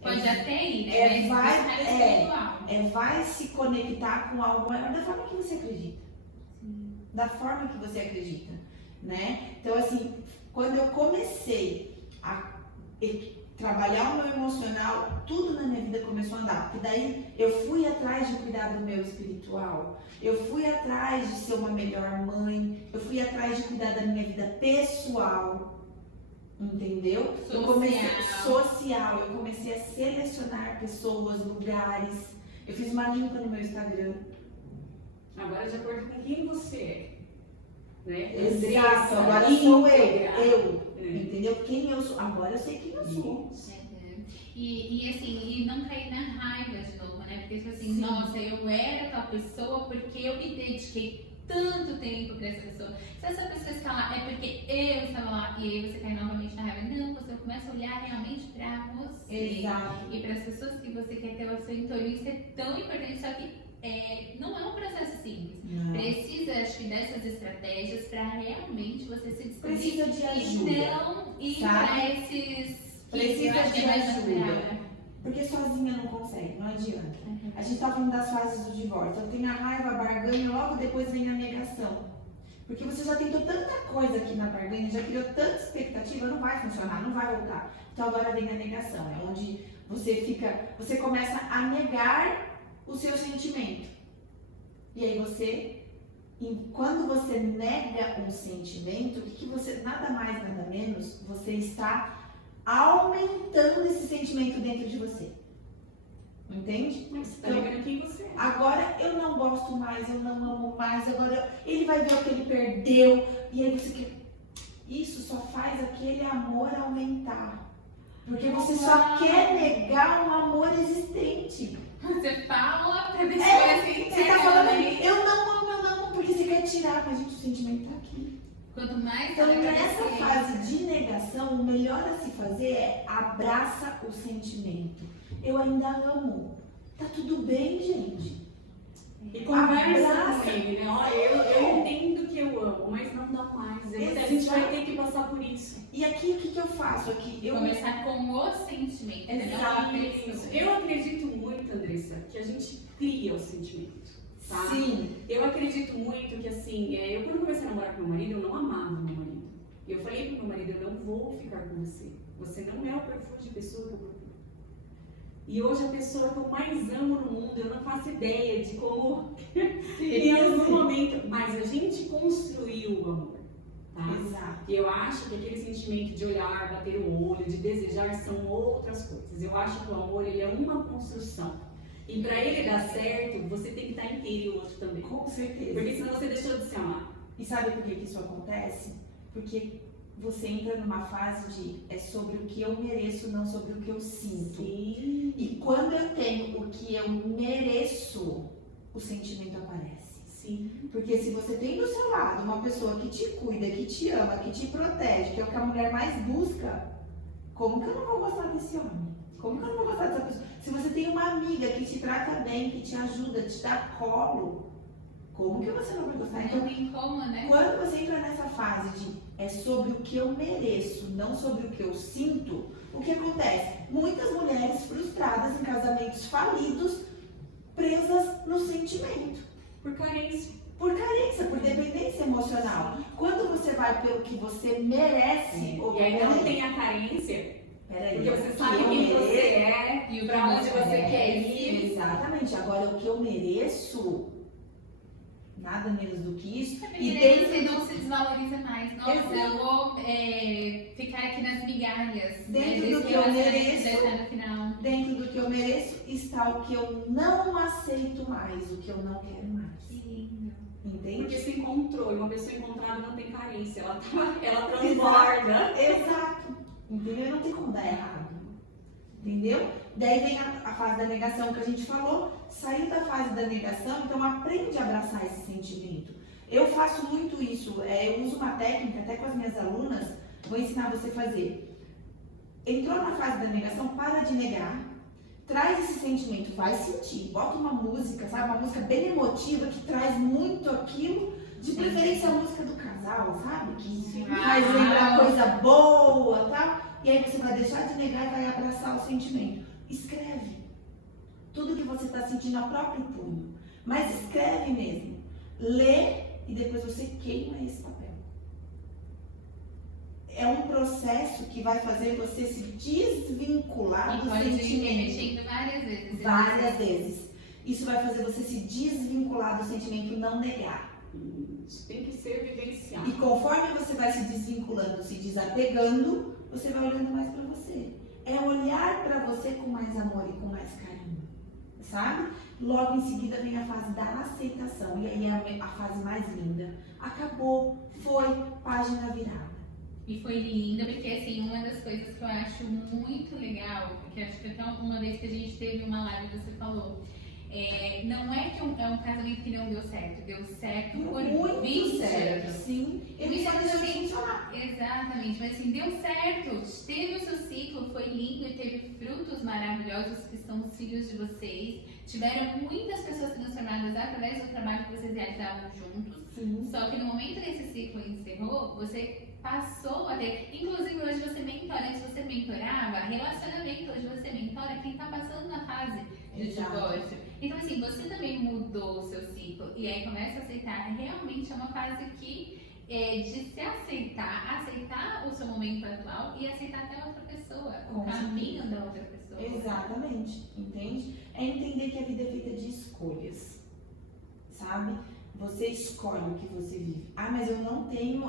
Pode até ir, né? É, Mas vai- buscar é. espiritual. Vai se conectar com algo maior da forma que você acredita. Sim. Da forma que você acredita, né? Então, assim, quando eu comecei a trabalhar o meu emocional, tudo na minha vida começou a andar. Porque daí eu fui atrás de cuidar do meu espiritual, eu fui atrás de ser uma melhor mãe, eu fui atrás de cuidar da minha vida pessoal, entendeu? Eu comecei social, eu comecei a selecionar pessoas, lugares. Eu fiz uma limpa no meu Instagram. Agora, de acordo com quem você é. né? Exato, agora Andressa, sou íntegra. eu. Entendeu? Quem eu sou. Agora eu sei quem eu sou. E assim, e não cair na raiva de novo, né? Porque tipo assim, Sim. nossa, eu era tal pessoa porque eu me dediquei tanto tempo pra essa pessoa. Se essa pessoa está lá, é porque eu estava lá e aí você cai novamente na raiva. Não, você começa a olhar realmente pra você. Exato. E para as pessoas que você quer ter ao seu entorno. Isso é tão importante, só que não é um processo simples. Não. Precisa, acho que, dessas estratégias para realmente você se descobrir Precisa de e ajuda. não ir sabe? para esses... Precisa eu acho que de é mais ajuda. natural. Porque sozinha não consegue, não adianta. Uhum. A gente tá falando das fases do divórcio. Eu tenho a raiva, a barganha, logo depois vem a negação. Porque você já tentou tanta coisa aqui na barganha, já criou tanta expectativa, não vai funcionar, não vai voltar. Então agora vem a negação, é onde você começa a negar o seu sentimento. E aí quando você nega um sentimento, o que você, nada mais, nada menos, você está aumentando esse sentimento dentro de você. Entende? Você tá negando quem você é. Agora eu não gosto mais, eu não amo mais, ele vai ver o que ele perdeu. E aí você quer. Isso só faz aquele amor aumentar. Porque você só quer negar um amor existente. Você fala pra ver se Você tá falando ali, eu não amo, porque você quer tirar, mas gente, o sentimento tá aqui. Quanto mais Então, você nessa agradecer, fase de negação, o melhor a se fazer é abraça o sentimento. Eu ainda amo. Tá tudo bem, gente. E conversa Abraça. com ele, né? Olha, eu entendo que eu amo, mas não dá mais. A gente vai ter que passar por isso. E aqui, o que eu faço? Aqui, começar com o sentimento, né? Não a Exato. pessoa. Eu acredito muito, Andressa, que a gente cria o sentimento, tá? Sim. Eu acredito muito que, assim, eu quando comecei a namorar com meu marido, eu não amava meu marido. Eu falei pro meu marido, eu não vou ficar com você. Você não é o perfil de pessoa que eu procuro. E hoje a pessoa que eu mais amo no mundo, eu não faço ideia de como em algum momento, mas a gente construiu o amor, tá? Exato. E eu acho que aquele sentimento de olhar, bater o olho, de desejar são outras coisas. Eu acho que o amor, ele é uma construção. E para ele dar certo, você tem que estar inteiro e o outro também. Com certeza. Porque senão você deixou de se amar. E sabe por que isso acontece? Porque você entra numa fase de é sobre o que eu mereço, não sobre o que eu sinto. Sim. E quando eu tenho o que eu mereço, o sentimento aparece. Sim. Porque se você tem do seu lado uma pessoa que te cuida, que te ama, que te protege, que é o que a mulher mais busca, como que eu não vou gostar desse homem? Como que eu não vou gostar dessa pessoa? Se você tem uma amiga que te trata bem, que te ajuda, te dá colo, como que você não vai gostar? Então, Não tem como, né? quando você entra nessa fase de é sobre o que eu mereço, não sobre o que eu sinto, o que acontece? Muitas mulheres frustradas em casamentos falidos, presas no sentimento. Por carência. Por carência, por dependência emocional. Quando você vai pelo que você merece, ou E aí não tem a carência, peraí, porque o você que sabe eu quem você mereço- é E o pra que onde você você quer ir. Exatamente. Agora, o que eu mereço, nada menos do que isso. E E daí dentro você não se desvaloriza mais. Nossa, Exato. eu vou ficar aqui nas migalhas. Dentro desse do que eu relacionamento mereço. que vai estar no final. Dentro do que eu mereço está o que eu não aceito mais, o que eu não quero mais. Sim. Entende? Porque se encontrou, e uma pessoa encontrada não tem carência, ela transborda. Exato. Entendeu? Não tem como dar errado. Entendeu? Daí vem a fase da negação que a gente falou. Saiu da fase da negação, então aprende a abraçar esse sentimento. Eu faço muito isso. Eu uso uma técnica, até com as minhas alunas, vou ensinar você a fazer. Entrou na fase da negação, para de negar. Traz esse sentimento, vai sentir. Bota uma música, sabe? Uma música bem emotiva que traz muito aquilo. De preferência a música do casal, sabe? Que faz lembrar coisa boa, tá? E aí você vai deixar de negar e vai abraçar o sentimento. Escreve. Tudo que você está sentindo a próprio punho. Mas escreve mesmo. Lê e depois você queima esse papel. É um processo que vai fazer você se desvincular E do pode ir sentimento. repetindo várias vezes. Várias vezes. Isso vai fazer você se desvincular do sentimento e não negar. Isso tem que ser vivenciado. E conforme você vai se desvinculando, se desapegando, você vai olhando mais para você. É olhar para você com mais amor e com mais carinho. sabe? Logo em seguida vem a fase da aceitação, e aí é a fase mais linda. Acabou, foi, página virada. E foi lindo, porque assim, uma das coisas que eu acho muito legal, porque acho que até uma vez que a gente teve uma live você falou, não é que é um casamento que não deu certo por Muito 20 certo, anos. sim. Ele só deixou de funcionar. Exatamente, mas assim, deu certo, teve o seu ciclo, foi lindo e teve frutos maravilhosos que são os filhos de vocês. Tiveram muitas pessoas transformadas através do trabalho que vocês realizavam juntos. Sim. Só que no momento que esse ciclo encerrou, você passou a ter. Inclusive, hoje você mentora, antes você mentorava, relacionamento, hoje você mentora quem está passando na fase de Exato. divórcio. Então, assim, você também mudou o seu ciclo e aí começa a aceitar. Realmente é uma fase que de se aceitar o seu momento atual e aceitar até a outra pessoa, o Com caminho da outra pessoa. Exatamente, entende? É entender que a vida é feita de escolhas, sabe? Você escolhe o que você vive. Ah, mas eu não tenho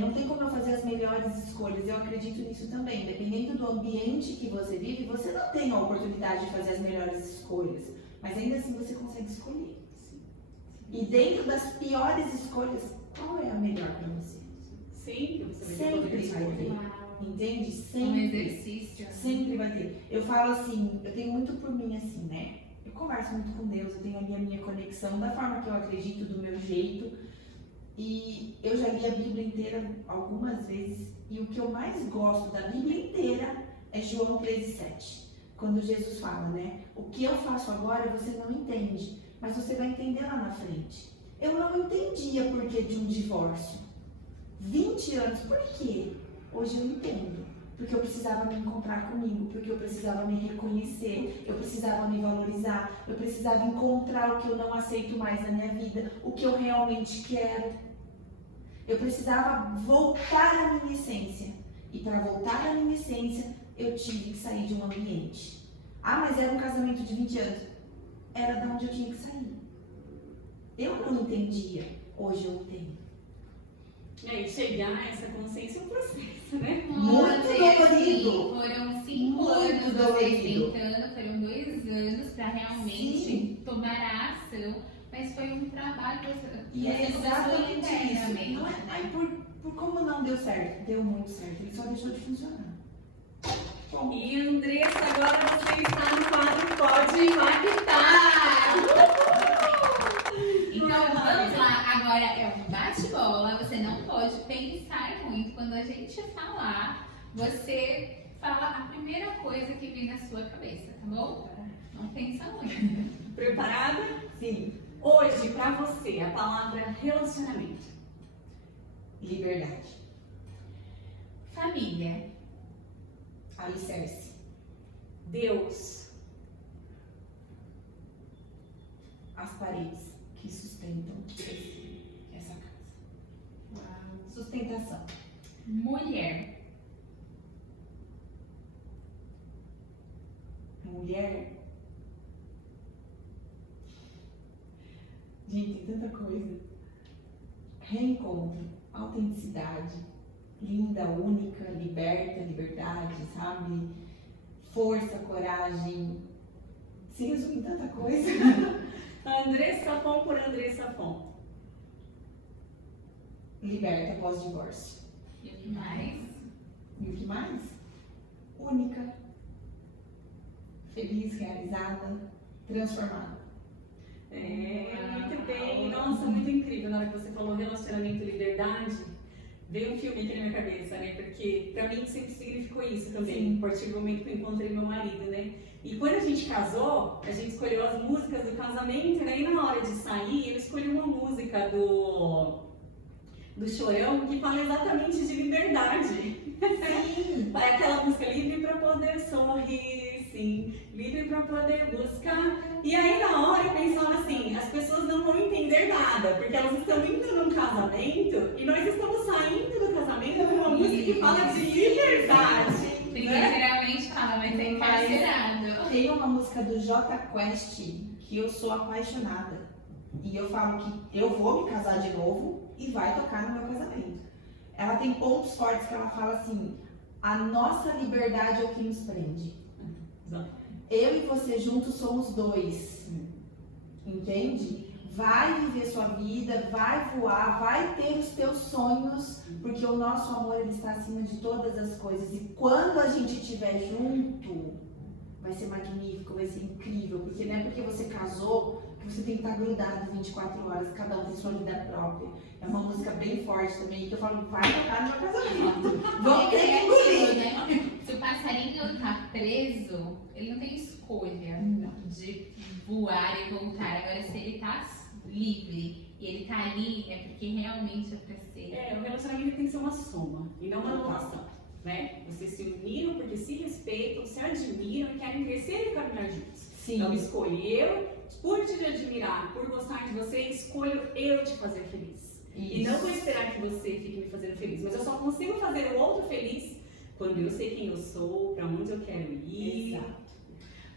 não tem como eu fazer as melhores escolhas. Eu acredito nisso também. Dependendo do ambiente que você vive, você não tem a oportunidade de fazer as melhores escolhas. Mas ainda assim você consegue escolher. E dentro das piores escolhas, qual é a melhor para você? Sempre você vai Sempre poder vai escolher. ter. Uau. Entende? Um Sempre. exercício. Sempre vai ter. Eu falo assim, eu tenho muito por mim assim, né? Eu converso muito com Deus, eu tenho ali a minha conexão da forma que eu acredito, do meu jeito. E eu já li a Bíblia inteira algumas vezes. E o que eu mais gosto da Bíblia inteira é João 13,7. Quando Jesus fala, né? O que eu faço agora você não entende, mas você vai entender lá na frente. Eu não entendia por que de um divórcio. 20 anos, por quê? Hoje eu entendo. Porque eu precisava me encontrar comigo, porque eu precisava me reconhecer, eu precisava me valorizar, eu precisava encontrar o que eu não aceito mais na minha vida, o que eu realmente quero. Eu precisava voltar à minha essência. E para voltar à minha essência, eu tive que sair de um ambiente. Ah, mas era um casamento de 20 anos. Era de onde eu tinha que sair. Eu não entendia, hoje eu entendo. E chegar a essa consciência é um processo, né? Muito dolorido. Foram 5 Muito anos vocês dolorido. tentando, foram 2 anos para realmente Sim. tomar a ação, mas foi um trabalho que você E é começou exatamente isso. internamente. Não é, ai, por como não deu certo? Deu muito certo. Ele só deixou de funcionar. Bom, E Andressa, agora você está no quadro Pode Impactar! Então vamos lá, agora é um bate-bola, você não pode pensar muito. Quando a gente falar, você fala a primeira coisa que vem na sua cabeça, tá bom? Não pensa muito. Preparada? sim, Hoje, para você, a palavra relacionamento. liberdade. Família, Alicerce. Deus. As paredes que sustentam essa casa. Sustentação. mulher, Mulher. Gente, tem tanta coisa. Reencontro, autenticidade, linda, única, liberta, liberdade, sabe? Força, coragem. Se resume em tanta coisa. Andressa Fon por Andressa Fon. Liberta pós-divórcio. e o que mais? E o que mais? Única. Feliz, realizada, transformada. Muito bem. Nossa, muito incrível. Na hora que você falou relacionamento e liberdade, veio um filme aqui na minha cabeça, né? Porque pra mim sempre significou isso também. Sim. A partir do momento que eu encontrei meu marido, né? E quando a gente casou, a gente escolheu as músicas do casamento, né? E na hora de sair, ele escolheu uma música do Chorão que fala exatamente de liberdade. Sim. É aquela música livre pra poder sorrir, sim, livre pra poder buscar. E aí na hora eu pensava assim, as pessoas não vão entender nada, porque elas estão indo num casamento e nós estamos saindo do casamento com uma música que fala de liberdade. Porque Né? geralmente fala, mas é encarcerado. Tem uma música do Jota Quest que eu sou apaixonada. E eu falo que eu vou me casar de novo e vai tocar no meu casamento. Ela tem pontos fortes que ela fala assim: a nossa liberdade é o que nos prende. eu e você juntos somos dois. Entende? Vai viver sua vida, vai voar, vai ter os teus sonhos, porque o nosso amor ele está acima de todas as coisas. E quando a gente estiver junto, vai ser magnífico, vai ser incrível, porque não é porque você casou que você tem que estar grudado 24 horas, cada um tem sua vida própria. É uma música bem forte também, que eu falo, vai tocar no meu casamento. Vamos ter que engolir. Né? Se o passarinho tá preso, ele não tem escolha de voar e voltar. Agora, se ele tá livre e ele tá ali, é porque realmente é pra ser. O relacionamento tem que ser uma soma e não uma anulação, né? Vocês se uniram porque se respeitam, se admiram e querem crescer e caminhar juntos. Sim. Então escolheu, por te admirar, por gostar de você, escolho eu te fazer feliz. Isso. E não vou esperar que você fique me fazendo feliz, mas eu só consigo fazer o outro feliz quando eu sei quem eu sou, pra onde eu quero ir. Exato.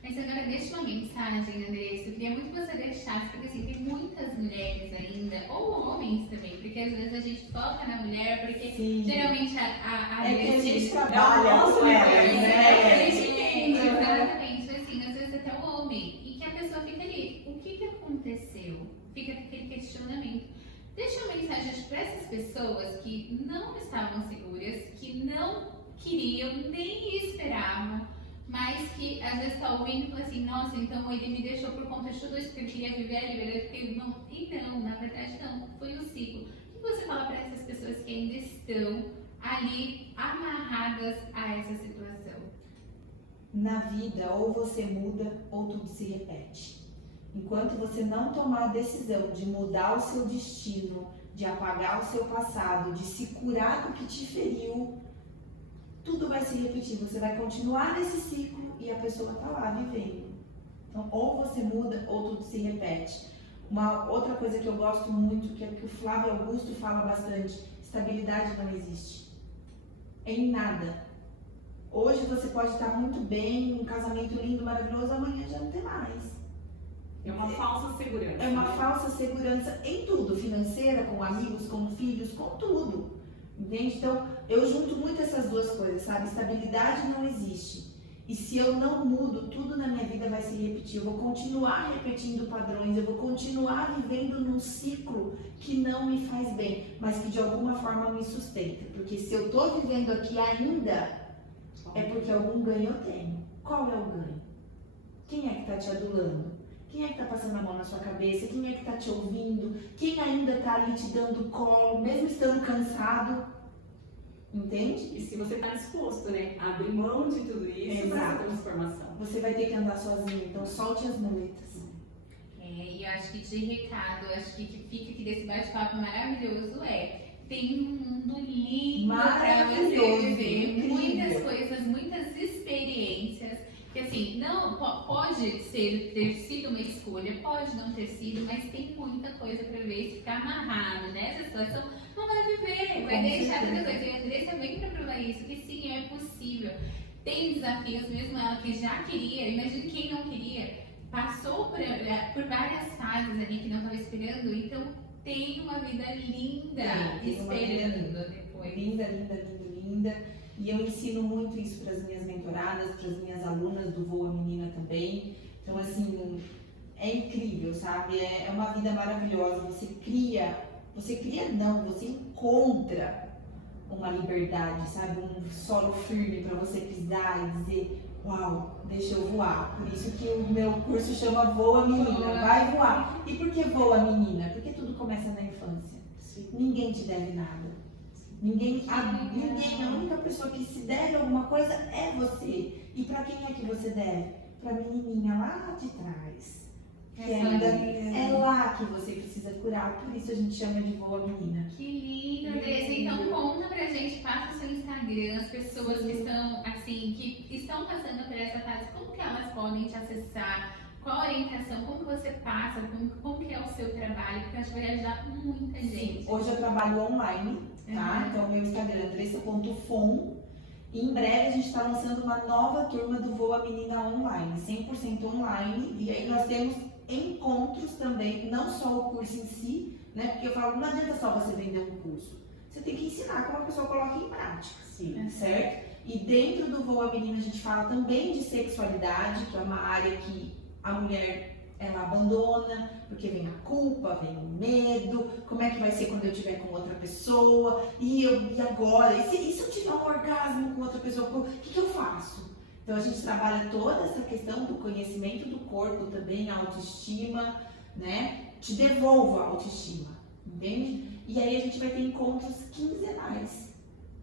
Mas agora deixa uma mensagem, Andressa. Eu queria muito que você deixasse, porque assim, tem muitas mulheres ainda, ou homens também, porque às vezes a gente foca na mulher, porque Sim. geralmente a É que a gente mulher trabalha com elas, né? Exatamente, assim, às vezes até o homem, e que a pessoa fica ali, o que aconteceu? Fica aquele questionamento. Deixa uma mensagem para essas pessoas que não estavam seguras, que não queriam nem esperavam, mas que às vezes está ouvindo e fala assim, nossa, então ele me deixou por conta de tudo isso, porque ele queria viver a liberdade, porque ele não. E não, na verdade não, foi um ciclo. O que você fala para essas pessoas que ainda estão ali amarradas a essa situação? Na vida, ou você muda ou tudo se repete. Enquanto você não tomar a decisão de mudar o seu destino, de apagar o seu passado, de se curar do que te feriu, tudo vai se repetir. Você vai continuar nesse ciclo e a pessoa está lá vivendo. Então, ou você muda ou tudo se repete. Uma outra coisa que eu gosto muito, que é que o Flávio Augusto fala bastante, estabilidade não existe. Em nada. Hoje você pode estar muito bem, um casamento lindo, maravilhoso, amanhã já não tem mais. É uma falsa segurança. É uma falsa segurança em tudo, financeira, com amigos, com filhos, com tudo. Entende? Então, eu junto muito essas duas coisas, sabe? Estabilidade não existe. E se eu não mudo, tudo na minha vida vai se repetir. Eu vou continuar repetindo padrões, eu vou continuar vivendo num ciclo que não me faz bem, mas que de alguma forma me sustenta. Porque se eu tô vivendo aqui ainda, é porque algum ganho eu tenho. Qual é o ganho? Quem é que tá te adulando? Quem é que tá passando a mão na sua cabeça? Quem é que tá te ouvindo? Quem ainda tá ali te dando colo, mesmo estando cansado? Entende? E se você está disposto, né, a abrir mão de tudo isso para essa transformação. Você vai ter que andar sozinho, então solte as muletas. E eu acho que de recado, eu acho que fica aqui desse bate-papo maravilhoso tem um mundo lindo para você viver, incrível. muitas coisas, muitas experiências, que assim, não pode ter sido uma escolha, pode não ter sido, mas tem muita coisa para ver, se ficar amarrado nessa situação, não vai viver, vai deixar muita coisa. E a Andressa vem para provar isso, que sim, é possível. Tem desafios, mesmo ela que já queria, imagine quem não queria, passou por várias fases ali que não estava esperando, então tem uma vida linda esperando depois. Linda, linda, linda, linda. E eu ensino muito isso para as minhas mentoradas, para as minhas alunas do Voa Menina também. Então, assim, é incrível, sabe? É uma vida maravilhosa. Você encontra uma liberdade, sabe? Um solo firme para você pisar e dizer, uau, deixa eu voar. Por isso que o meu curso chama Voa Menina, vai voar. E por que voa menina? Porque tudo começa na infância. Sim. Ninguém te deve nada. A única pessoa que se deve alguma coisa é você. E pra quem é que você deve? Pra menininha lá de trás. Que ainda é lá que você precisa curar. Por isso a gente chama de Voa Menina. Que lindo, Andressa. Então conta pra gente, passa o seu Instagram, as pessoas que estão assim, que estão passando por essa fase, como que elas podem te acessar? Qual a orientação? Como você passa? Como que é o seu trabalho? Porque eu acho que vai ajudar muita gente. Sim, hoje eu trabalho online, tá? Então meu Instagram é andressa.fon. E em breve a gente está lançando uma nova turma do Voa Menina online, 100% online. E aí nós temos encontros também, não só o curso em si, né? Porque eu falo, não adianta só você vender um curso. Você tem que ensinar como a pessoa coloca em prática, Sim. certo? E dentro do Voa Menina a gente fala também de sexualidade, que é uma área que a mulher ela abandona, porque vem a culpa, vem o medo, como é que vai ser quando eu estiver com outra pessoa, e agora? E se eu tiver um orgasmo com outra pessoa, o que eu faço? Então a gente trabalha toda essa questão do conhecimento do corpo também, a autoestima, né? Te devolva a autoestima, entende? E aí a gente vai ter encontros quinzenais,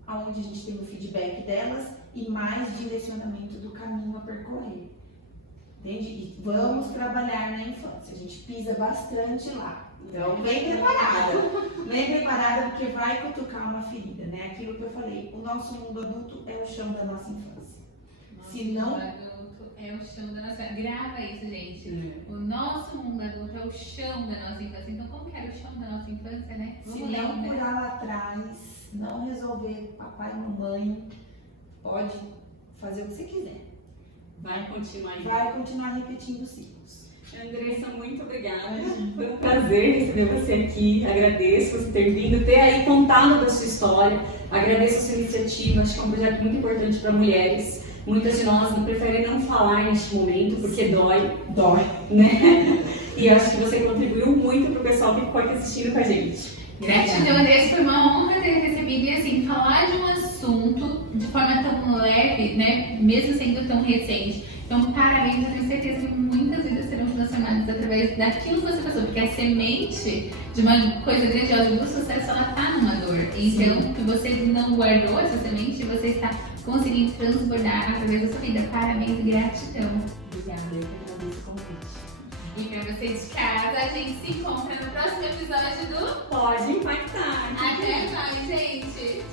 onde a gente tem o feedback delas e mais direcionamento do caminho a percorrer. Entende? E vamos trabalhar na infância. A gente pisa bastante lá. Então, vem preparada porque vai cutucar uma ferida, né? Aquilo que eu falei, o nosso mundo adulto é o chão da nossa infância. Se não... O adulto é o chão da nossa... Grava isso, gente. O nosso mundo adulto é o chão da nossa infância. Então, como que era o chão da nossa infância, né? Se não curar lá atrás, não resolver papai e mamãe, pode fazer o que você quiser. Vai continuar aí. Vai continuar repetindo ciclos. Andressa, muito obrigada. Foi um prazer receber você aqui. Agradeço você ter vindo, ter aí contado da sua história. Agradeço a sua iniciativa. Acho que é um projeto muito importante para mulheres. Muitas de nós preferem não falar neste momento porque dói. Dói. Né? E acho que você contribuiu muito para o pessoal que ficou aqui assistindo com a gente. Gratidão, Andressa, foi uma honra ter recebido e assim, falar de um assunto de forma tão leve, né, mesmo sendo tão recente. Então, parabéns, eu tenho certeza que muitas vidas serão transformadas através daquilo que você passou, porque a semente de uma coisa grandiosa do sucesso, ela tá numa dor. Então, que você não guardou essa semente, você está conseguindo transbordar através da sua vida. Parabéns e gratidão. Obrigada, eu que agradeço o convite. E pra você de casa, a gente se encontra no próximo episódio do Pode impactar. Até mais, gente!